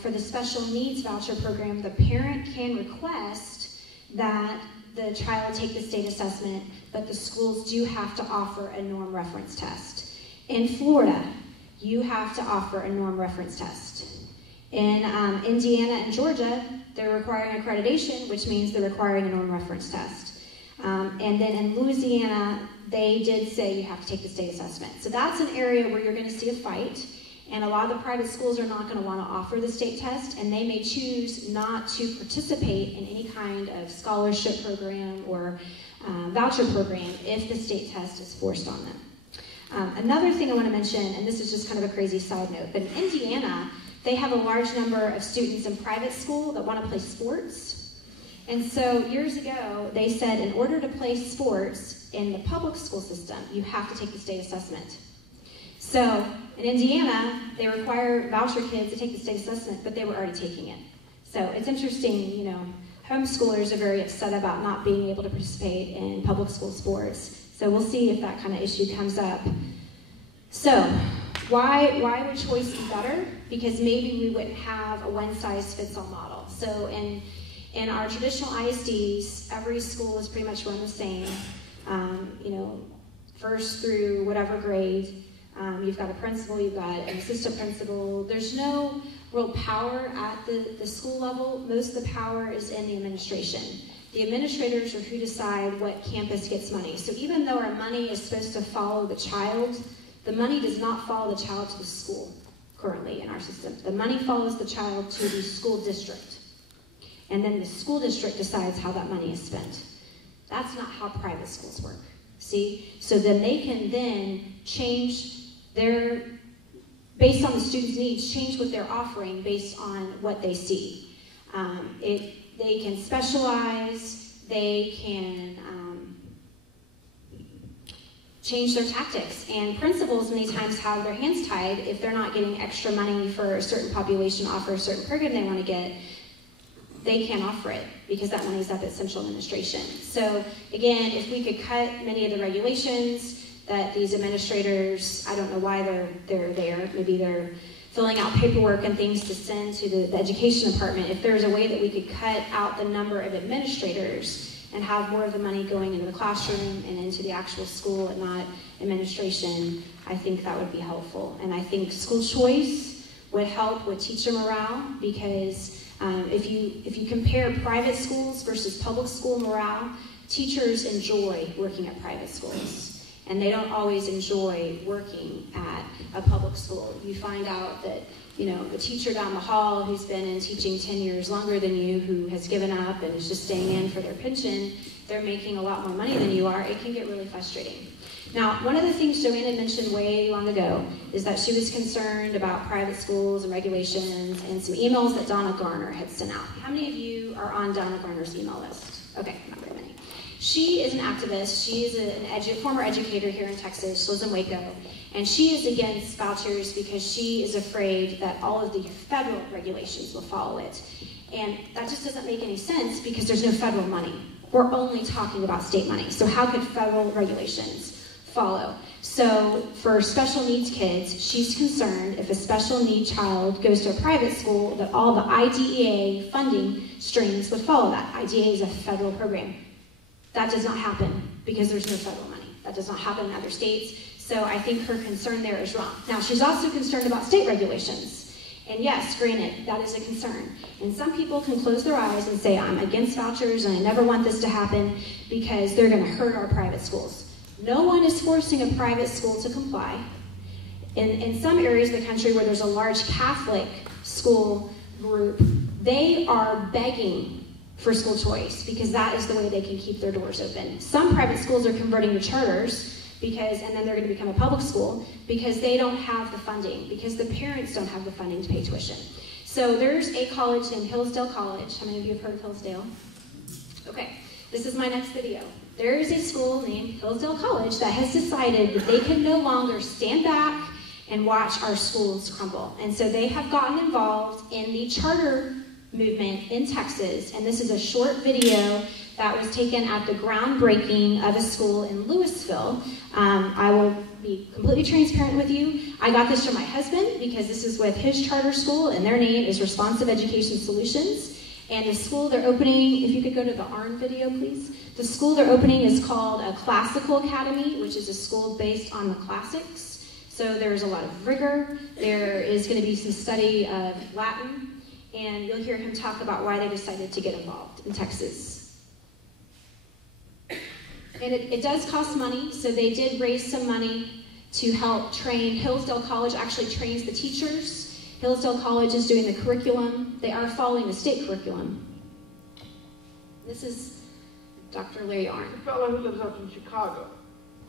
for the special needs voucher program, the parent can request that the child take the state assessment, but the schools do have to offer a norm reference test. In Florida, you have to offer a norm reference test. In Indiana and Georgia, they're requiring accreditation, which means they're requiring a norm reference test. And then in Louisiana, they did say you have to take the state assessment. So that's an area where you're going to see a fight. And a lot of the private schools are not going to want to offer the state test, and they may choose not to participate in any kind of scholarship program or voucher program if the state test is forced on them. Another thing I want to mention, and this is just kind of a crazy side note, but in Indiana, they have a large number of students in private school that want to play sports. And so years ago, they said in order to play sports in the public school system, you have to take the state assessment. So in Indiana, they require voucher kids to take the state assessment, but they were already taking it. So it's interesting, you know, homeschoolers are very upset about not being able to participate in public school sports. So we'll see if that kind of issue comes up. So why would choice be better? Because maybe we wouldn't have a one-size-fits-all model. So in our traditional ISDs, every school is pretty much run the same, you know, first through whatever grade. You've got a principal, you've got an assistant principal. There's no real power at the school level. Most of the power is in the administration. The administrators are who decide what campus gets money. So even though our money is supposed to follow the child, the money does not follow the child to the school currently in our system. The money follows the child to the school district. And then the school district decides how that money is spent. That's not how private schools work. See? So then they can then change based on the student's needs, change what they're offering based on what they see. They can specialize, they can change their tactics. And principals many times have their hands tied if they're not getting extra money for a certain population to offer a certain program they want to get. They can't offer it because that money's up at central administration. So again, if we could cut many of the regulations that these administrators, I don't know why they're there. Maybe they're filling out paperwork and things to send to the education department. If there's a way that we could cut out the number of administrators and have more of the money going into the classroom and into the actual school and not administration, I think that would be helpful. And I think school choice would help with teacher morale, because if you compare private schools versus public school morale, teachers enjoy working at private schools, and they don't always enjoy working at a public school. You find out that, you know, the teacher down the hall who's been in teaching 10 years longer than you, who has given up and is just staying in for their pension, they're making a lot more money than you are. It can get really frustrating. Now, one of the things Joanna mentioned way long ago is that she was concerned about private schools and regulations and some emails that Donna Garner had sent out. How many of you are on Donna Garner's email list? Okay, not very many. She is an activist. She is a former educator here in Texas. She lives in Waco. And she is against vouchers because she is afraid that all of the federal regulations will follow it. And that just doesn't make any sense because there's no federal money. We're only talking about state money. So how could federal regulations follow? So for special needs kids, she's concerned if a special need child goes to a private school that all the IDEA funding streams would follow that. IDEA is a federal program. That does not happen because there's no federal money. That does not happen in other states. So I think her concern there is wrong. Now, she's also concerned about state regulations. And yes, granted, that is a concern. And some people can close their eyes and say, I'm against vouchers and I never want this to happen because they're going to hurt our private schools. No one is forcing a private school to comply. In some areas of the country where there's a large Catholic school group, they are begging for school choice because that is the way they can keep their doors open. Some private schools are converting to charters and then they're going to become a public school because they don't have the funding, because the parents don't have the funding to pay tuition. So there's a college named Hillsdale College. How many of you have heard of Hillsdale? Okay, this is my next video. There is a school named Hillsdale College that has decided that they can no longer stand back and watch our schools crumble. And so they have gotten involved in the charter movement in Texas, and this is a short video that was taken at the groundbreaking of a school in Louisville. I will be completely transparent with you. I got this from my husband because this is with his charter school, and their name is Responsive Education Solutions. And the school they're opening, if you could go to the ARN video, please. The school they're opening is called a Classical Academy, which is a school based on the classics. So there's a lot of rigor. There is going to be some study of Latin, and you'll hear him talk about why they decided to get involved in Texas. And it does cost money, so they did raise some money to help train. Hillsdale College actually trains the teachers. Hillsdale College is doing the curriculum. They are following the state curriculum. This is Dr. Larry Arnold. He's a fellow who lives up in Chicago.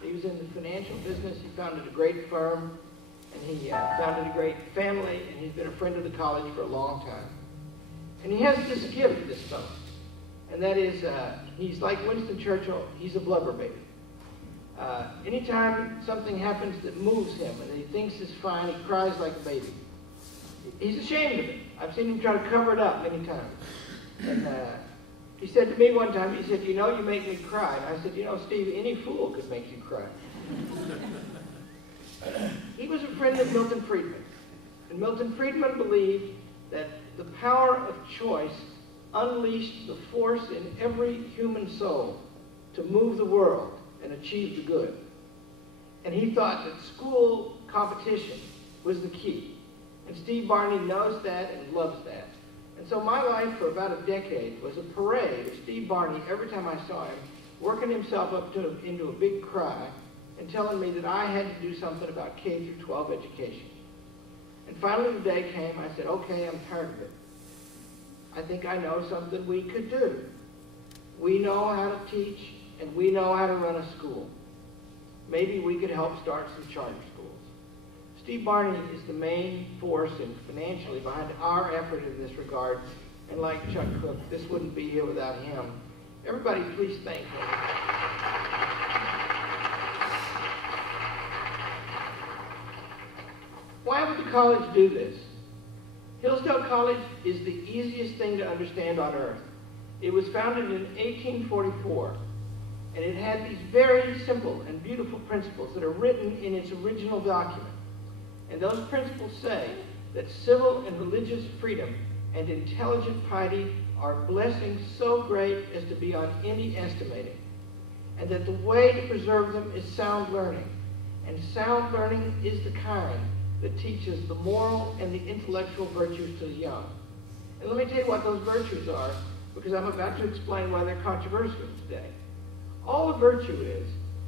He was in the financial business. He founded a great firm, and he founded a great family, and he's been a friend of the college for a long time. And he has this gift, this fellow, and that is he's like Winston Churchill. He's a blubber baby. Anytime something happens that moves him and he thinks is fine, he cries like a baby. He's ashamed of it. I've seen him try to cover it up many times. And he said to me one time, he said, you know, you make me cry. And I said, you know, Steve, any fool could make you cry. He was a friend of Milton Friedman. And Milton Friedman believed that the power of choice unleashed the force in every human soul to move the world and achieve the good. And he thought that school competition was the key. And Steve Barney knows that and loves that. And so my life for about a decade was a parade of Steve Barney, every time I saw him, working himself up into a big cry and telling me that I had to do something about K through 12 education. And finally the day came, I said, okay, I'm tired of it. I think I know something we could do. We know how to teach, and we know how to run a school. Maybe we could help start some charter schools. Steve Barney is the main force and financially behind our effort in this regard, and like Chuck Cook, this wouldn't be here without him. Everybody please thank him. Why would the college do this? Hillsdale College is the easiest thing to understand on earth. It was founded in 1844, and it had these very simple and beautiful principles that are written in its original document. And those principles say that civil and religious freedom and intelligent piety are blessings so great as to be on any estimating, and that the way to preserve them is sound learning. And sound learning is the kind that teaches the moral and the intellectual virtues to the young. And let me tell you what those virtues are, because I'm about to explain why they're controversial today. All a virtue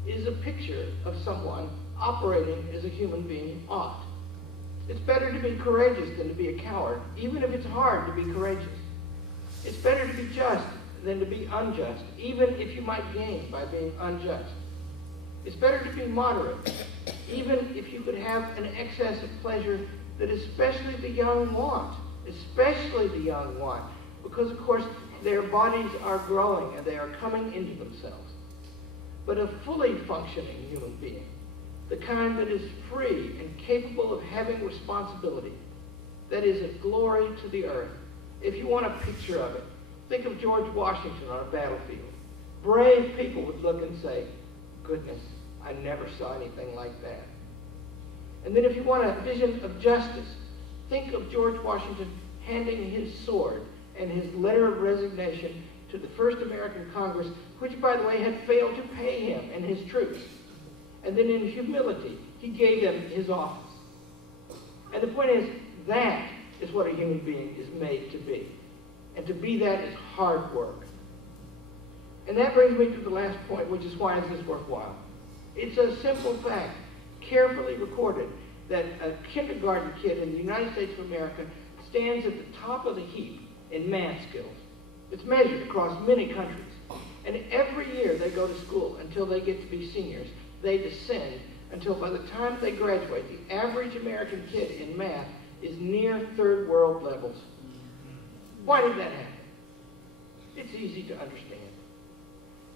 is a picture of someone operating as a human being ought. It's better to be courageous than to be a coward, even if it's hard to be courageous. It's better to be just than to be unjust, even if you might gain by being unjust. It's better to be moderate, even if you could have an excess of pleasure that especially the young want, because of course their bodies are growing and they are coming into themselves. But a fully functioning human being, the kind that is free and capable of having responsibility, that is a glory to the earth. If you want a picture of it, think of George Washington on a battlefield. Brave people would look and say, goodness, I never saw anything like that. And then if you want a vision of justice, think of George Washington handing his sword and his letter of resignation to the first American Congress, which, by the way, had failed to pay him and his troops. And then in humility, he gave them his office. And the point is, that is what a human being is made to be. And to be that is hard work. And that brings me to the last point, which is why is this worthwhile? It's a simple fact, carefully recorded, that a kindergarten kid in the United States of America stands at the top of the heap in math skills. It's measured across many countries. And every year they go to school until they get to be seniors. They descend until by the time they graduate, the average American kid in math is near third world levels. Why did that happen? It's easy to understand.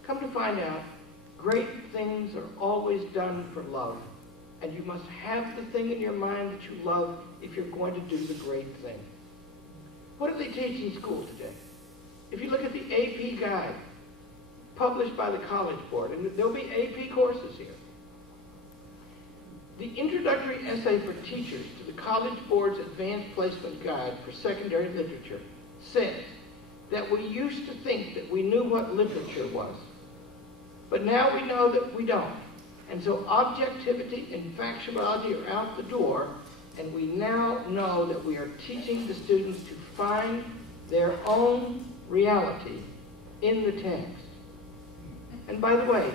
Come to find out, great things are always done for love. And you must have the thing in your mind that you love if you're going to do the great thing. What do they teach in school today? If you look at the AP guide, published by the College Board, and there'll be AP courses here. The introductory essay for teachers to the College Board's Advanced Placement Guide for Secondary Literature says that we used to think that we knew what literature was, but now we know that we don't. And so objectivity and factuality are out the door, and we now know that we are teaching the students to find their own reality in the text. And by the way,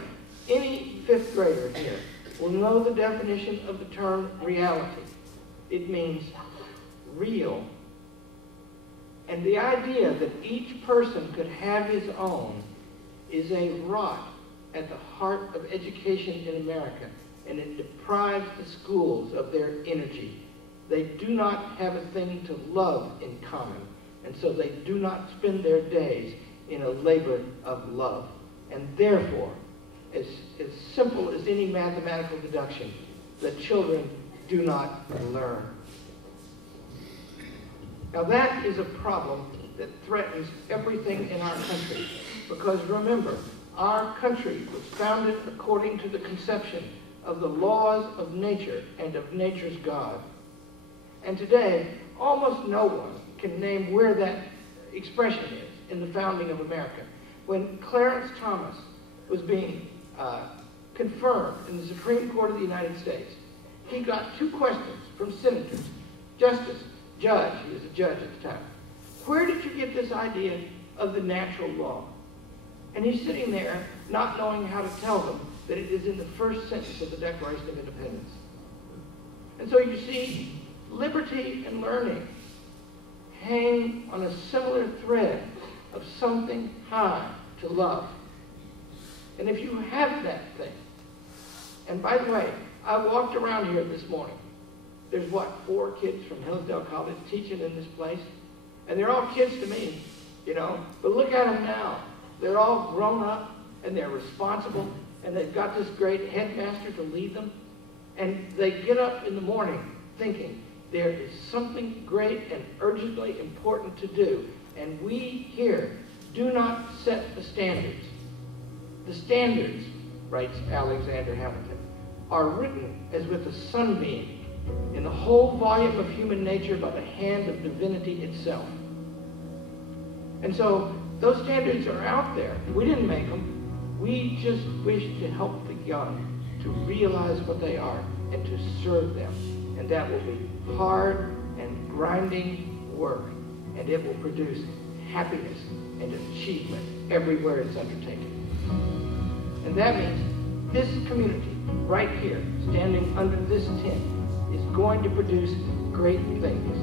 any fifth grader here will know the definition of the term reality. It means real. And the idea that each person could have his own is a rot at the heart of education in America, and it deprives the schools of their energy. They do not have a thing to love in common, and so they do not spend their days in a labor of love. And therefore, as simple as any mathematical deduction, the children do not learn. Now that is a problem that threatens everything in our country, because remember, our country was founded according to the conception of the laws of nature and of nature's God. And today, almost no one can name where that expression is in the founding of America. When Clarence Thomas was being confirmed in the Supreme Court of the United States, he got two questions from senators. Justice, judge, he was a judge at the time. Where did you get this idea of the natural law? And he's sitting there not knowing how to tell them that it is in the first sentence of the Declaration of Independence. And so you see, liberty and learning hang on a similar thread of something high to love. And if you have that thing, and by the way, I walked around here this morning. There's what, 4 kids from Hillsdale College teaching in this place? And they're all kids to me, you know, but look at them now. They're all grown up, and they're responsible, and they've got this great headmaster to lead them. And they get up in the morning thinking there is something great and urgently important to do. And we here do not set the standards. The standards, writes Alexander Hamilton, are written as with a sunbeam in the whole volume of human nature by the hand of divinity itself. And so those standards are out there. We didn't make them. We just wish to help the young to realize what they are. and to serve them. And that will be hard and grinding work, and it will produce happiness and achievement everywhere it's undertaken. And that means this community, right here, standing under this tent, is going to produce great things.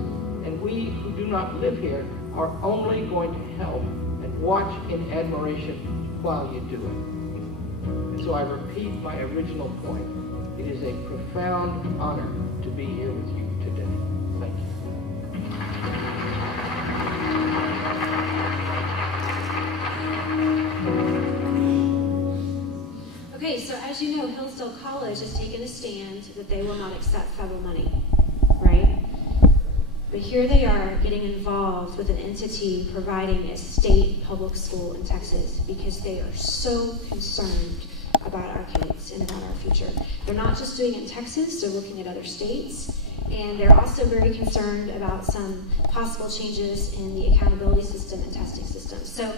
And we who do not live here are only going to help and watch in admiration while you do it. And so I repeat my original point. It is a profound honor to be here with you today. Thank you. Okay, so as you know, Hillsdale College has taken a stand that they will not accept federal money, right? But here they are getting involved with an entity providing a state public school in Texas because they are so concerned about our kids and about our future. They're not just doing it in Texas, they're looking at other states, and they're also very concerned about some possible changes in the accountability system and testing system. So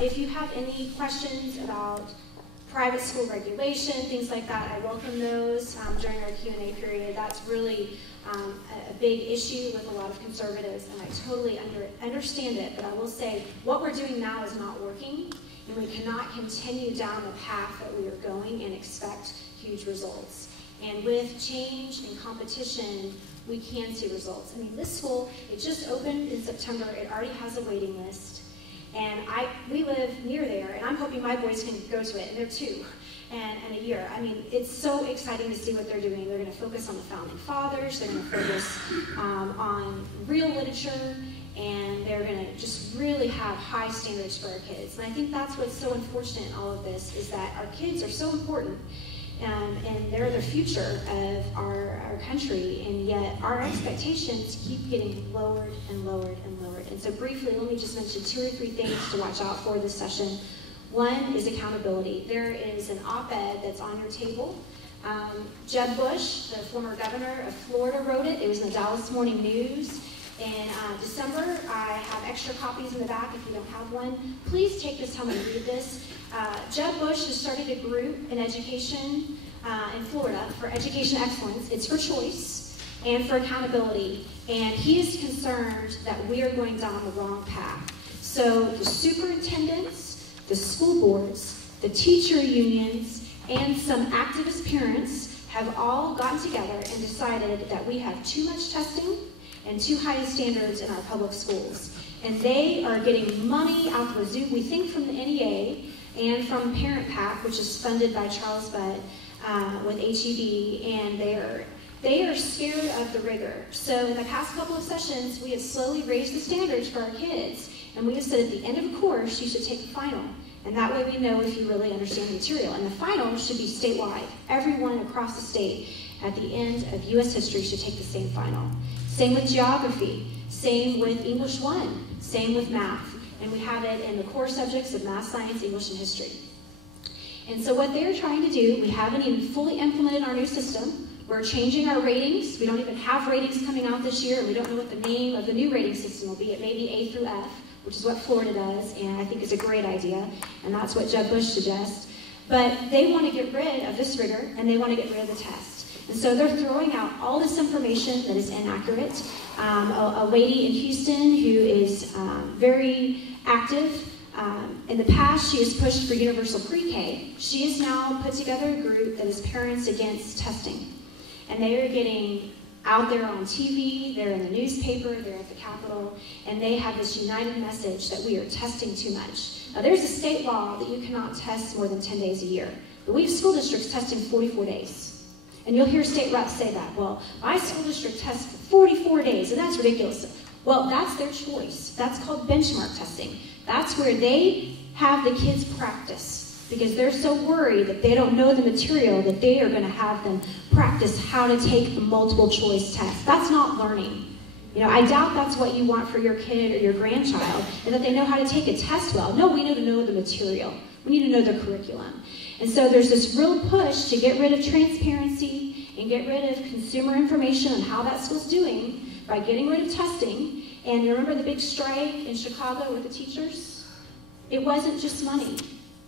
if you have any questions about private school regulation, things like that, I welcome those during our Q&A period. That's really a big issue with a lot of conservatives, and I totally understand it, but I will say what we're doing now is not working, and we cannot continue down the path that we are going and expect huge results. And with change and competition, we can see results. I mean, this school, it just opened in September. It already has a waiting list. And we live near there, and I'm hoping my boys can go to it, and they're 2 and a year. I mean, it's so exciting to see what they're doing. They're going to focus on the founding fathers. They're going to focus on real literature, and they're going to just really have high standards for our kids. And I think that's what's so unfortunate in all of this, is that our kids are so important, and they're the future of our country, and yet our expectations keep getting lowered and lowered and lowered. And so briefly, let me just mention 2 or 3 things to watch out for this session. One is accountability. There is an op-ed that's on your table. Jeb Bush, the former governor of Florida, wrote it. It was in the Dallas Morning News in December. I have extra copies in the back if you don't have one. Please take this home and read this. Jeb Bush has started a group in education in Florida for education excellence. It's for choice and for accountability. And he is concerned that we are going down the wrong path. So the superintendents, the school boards, the teacher unions, and some activist parents have all gotten together and decided that we have too much testing and too high standards in our public schools. And they are getting money out the wazoo, we think, from the NEA and from Parent PAC, which is funded by Charles Budd with HEB, and they are scared of the rigor. So in the past couple of sessions, we have slowly raised the standards for our kids, and we have said at the end of a course, you should take the final. And that way we know if you really understand the material. And the final should be statewide. Everyone across the state at the end of U.S. history should take the same final. Same with geography. Same with English 1. Same with math. And we have it in the core subjects of math, science, English, and history. And so what they're trying to do, we haven't even fully implemented our new system. We're changing our ratings. We don't even have ratings coming out this year, and we don't know what the name of the new rating system will be. It may be A through F, which is what Florida does, and I think it's a great idea, and that's what Jeb Bush suggests. But they want to get rid of this rigor, and they want to get rid of the test. And so they're throwing out all this information that is inaccurate. A lady in Houston who is very active. In the past, she has pushed for universal pre-K. She has now put together a group that is Parents Against Testing. And they are getting out there on TV, they're in the newspaper, they're at the Capitol, and they have this united message that we are testing too much. Now, there's a state law that you cannot test more than 10 days a year, but we have school districts testing 44 days. And you'll hear state reps say that, well, my school district tests for 44 days, and that's ridiculous. Well, that's their choice. That's called benchmark testing. That's where they have the kids practice, because they're so worried that they don't know the material that they are going to have them practice how to take the multiple choice test. That's not learning. You know, I doubt that's what you want for your kid or your grandchild, and that they know how to take a test well. No, we need to know the material. We need to know the curriculum. And so there's this real push to get rid of transparency and get rid of consumer information on how that school's doing by getting rid of testing. And you remember the big strike in Chicago with the teachers? It wasn't just money.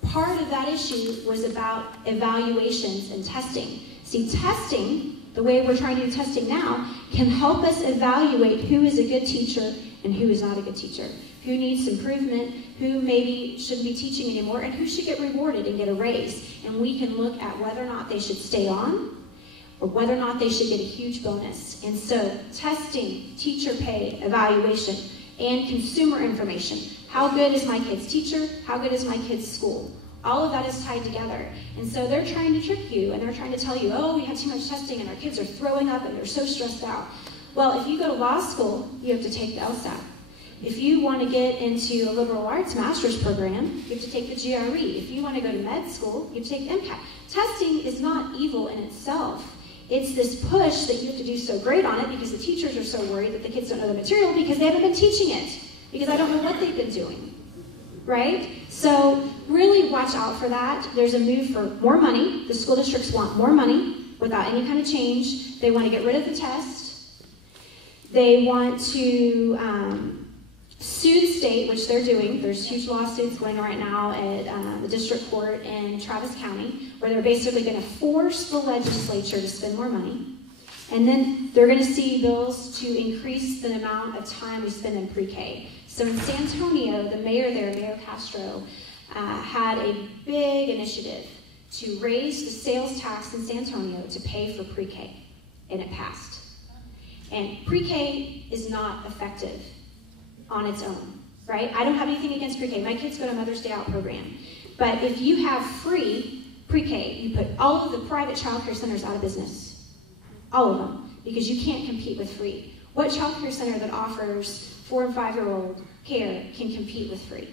Part of that issue was about evaluations and testing. See, testing the way we're trying to do testing now, can help us evaluate who is a good teacher and who is not a good teacher, who needs improvement, who maybe shouldn't be teaching anymore, and who should get rewarded and get a raise. And we can look at whether or not they should stay on or whether or not they should get a huge bonus. And so testing, teacher pay, evaluation, and consumer information. How good is my kid's teacher? How good is my kid's school? All of that is tied together. And so they're trying to trick you, and they're trying to tell you, oh, we had too much testing, and our kids are throwing up, and they're so stressed out. Well, if you go to law school, you have to take the LSAT. If you want to get into a liberal arts master's program, you have to take the GRE. If you want to go to med school, you have to take MCAT. Testing is not evil in itself. It's this push that you have to do so great on it because the teachers are so worried that the kids don't know the material because they haven't been teaching it, because I don't know what they've been doing, right? So really watch out for that. There's a move for more money. The school districts want more money without any kind of change. They want to get rid of the test. They want to sue the state, which they're doing. There's huge lawsuits going on right now at the district court in Travis County, where they're basically going to force the legislature to spend more money. And then they're going to see bills to increase the amount of time we spend in pre-K. So in San Antonio, the mayor there, Mayor Castro, had a big initiative to raise the sales tax in San Antonio to pay for pre-K, and it passed. And pre-K is not effective on its own, right? I don't have anything against pre-K. My kids go to Mother's Day Out program. But if you have free pre-K, you put all of the private child care centers out of business. All of them. Because you can't compete with free. What child care center that offers 4 and 5-year-old care can compete with free?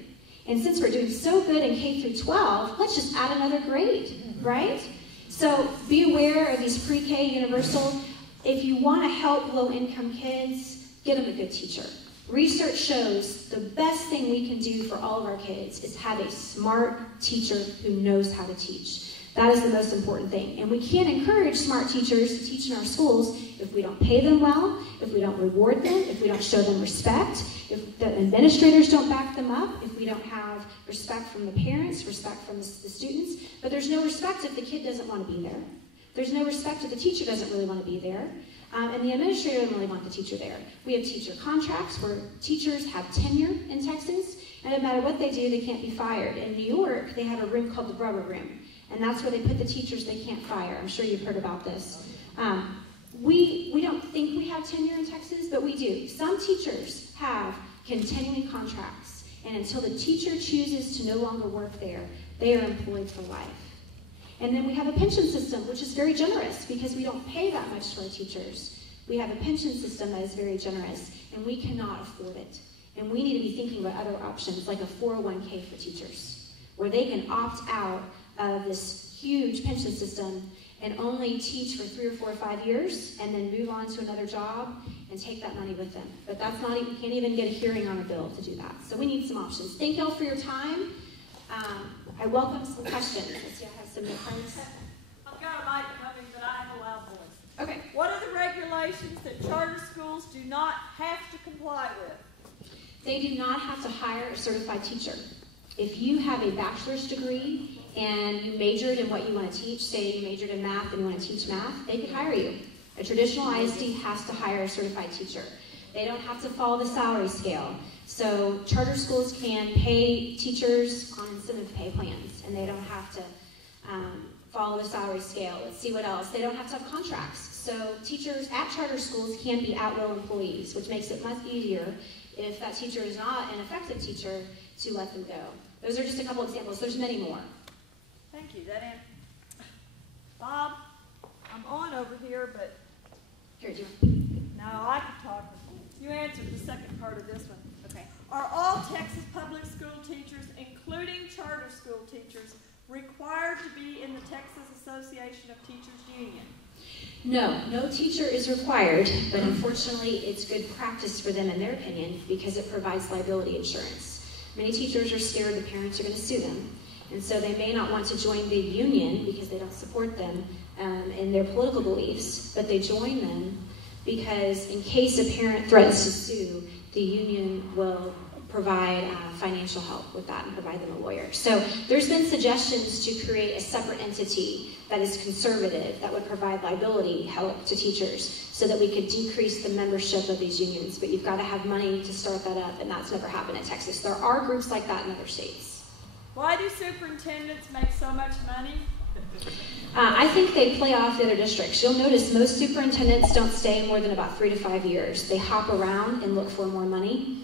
And since we're doing so good in K through 12, let's just add another grade, right? So be aware of these pre-K universal. If you want to help low-income kids, get them a good teacher. Research shows the best thing we can do for all of our kids is have a smart teacher who knows how to teach. That is the most important thing. And we can't encourage smart teachers to teach in our schools if we don't pay them well, if we don't reward them, if we don't show them respect, if the administrators don't back them up, if we don't have respect from the parents, respect from the students. But there's no respect if the kid doesn't want to be there. There's no respect if the teacher doesn't really want to be there. And the administrator doesn't really want the teacher there. We have teacher contracts where teachers have tenure in Texas, and no matter what they do, they can't be fired. In New York, they have a room called the rubber room, and that's where they put the teachers they can't fire. I'm sure you've heard about this. We don't think we have tenure in Texas, but we do. Some teachers have continuing contracts, and until the teacher chooses to no longer work there, they are employed for life. And then we have a pension system, which is very generous because we don't pay that much to our teachers. We have a pension system that is very generous, and we cannot afford it. And we need to be thinking about other options, like a 401k for teachers, where they can opt out of this huge pension system and only teach for 3 or 4 or 5 years, and then move on to another job and take that money with them. But that's not even, we can't even get a hearing on a bill to do that. So we need some options. Thank y'all for your time. I welcome some questions. Let's see, I have some cards. I've got a mic coming, but I have a loud voice. Okay. What are the regulations that charter schools do not have to comply with? They do not have to hire a certified teacher. If you have a bachelor's degree and you majored in what you want to teach, say you majored in math and you want to teach math, they could hire you. A traditional ISD has to hire a certified teacher. They don't have to follow the salary scale. So charter schools can pay teachers on incentive pay plans, and they don't have to follow the salary scale. Let's see what else. They don't have to have contracts. So teachers at charter schools can be at-will employees, which makes it much easier if that teacher is not an effective teacher to let them go. Those are just a couple examples. There's many more. Thank you. That answer. Bob, I'm on over here, but here, do no, I can talk. You answered the second part of this one. Okay. Are all Texas public school teachers, including charter school teachers, required to be in the Texas Association of Teachers Union? No, no teacher is required, but unfortunately it's good practice for them in their opinion because it provides liability insurance. Many teachers are scared the parents are going to sue them, and so they may not want to join the union because they don't support them in their political beliefs, but they join them because in case a parent threatens to sue, the union will provide financial help with that and provide them a lawyer. So there's been suggestions to create a separate entity that is conservative that would provide liability help to teachers so that we could decrease the membership of these unions. But you've got to have money to start that up, and that's never happened in Texas. There are groups like that in other states. Why do superintendents make so much money? I think they play off the other districts. You'll notice most superintendents don't stay more than about 3 to 5 years. They hop around and look for more money.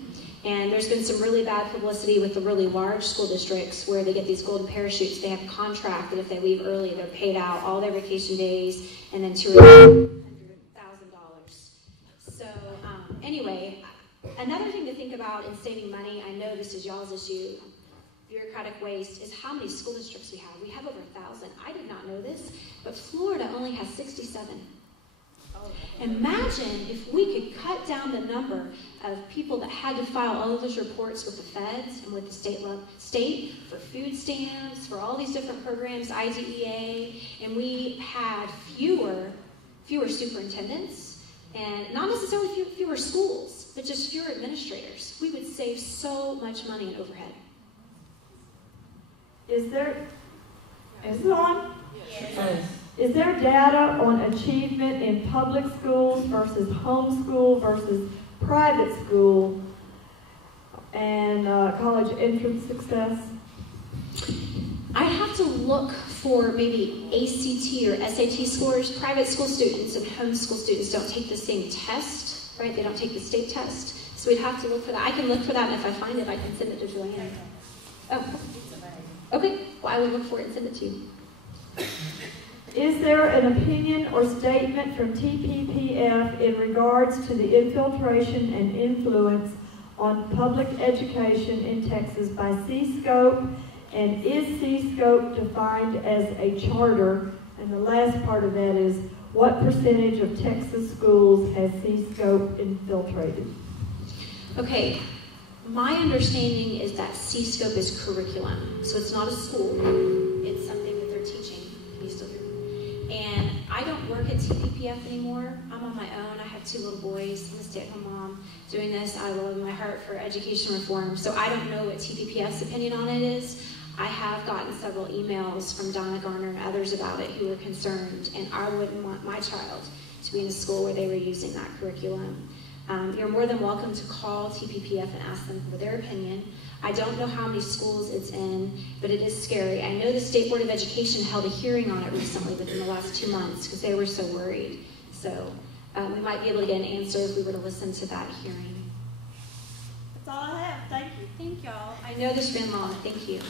And there's been some really bad publicity with the really large school districts where they get these golden parachutes. They have a contract that if they leave early, they're paid out all their vacation days and then $200,000. So anyway, another thing to think about in saving money, I know this is y'all's issue, bureaucratic waste, is how many school districts we have. We have over 1,000. I did not know this, but Florida only has 67. Imagine if we could cut down the number of people that had to file all of those reports with the feds and with the state for food stamps, for all these different programs, IDEA, and we had fewer superintendents, and not necessarily fewer schools, but just fewer administrators. We would save so much money in overhead. Is it on? Yes. Is there data on achievement in public schools versus homeschool versus private school and college entrance success? I have to look for maybe ACT or SAT scores. Private school students and homeschool students don't take the same test, right? They don't take the state test. So we'd have to look for that. I can look for that, and if I find it, I can send it to Joanne. Oh, okay. Well, I will look for it and send it to you. Is there an opinion or statement from TPPF in regards to the infiltration and influence on public education in Texas by C-Scope, and is C-Scope defined as a charter? And the last part of that is, what percentage of Texas schools has C-Scope infiltrated? Okay, my understanding is that C-Scope is curriculum, so it's not a school, it's something that they're teaching. And I don't work at TPPF anymore. I'm on my own. I have 2 little boys. I'm a stay-at-home mom doing this out of the love of my heart for education reform. So I don't know what TPPF's opinion on it is. I have gotten several emails from Donna Garner and others about it who are concerned, and I wouldn't want my child to be in a school where they were using that curriculum. You're more than welcome to call TPPF and ask them for their opinion. I don't know how many schools it's in, but it is scary. I know the State Board of Education held a hearing on it recently within the last 2 months because they were so worried. So we might be able to get an answer if we were to listen to that hearing. That's all I have. Thank you. Thank y'all. I know this has been long. Thank you.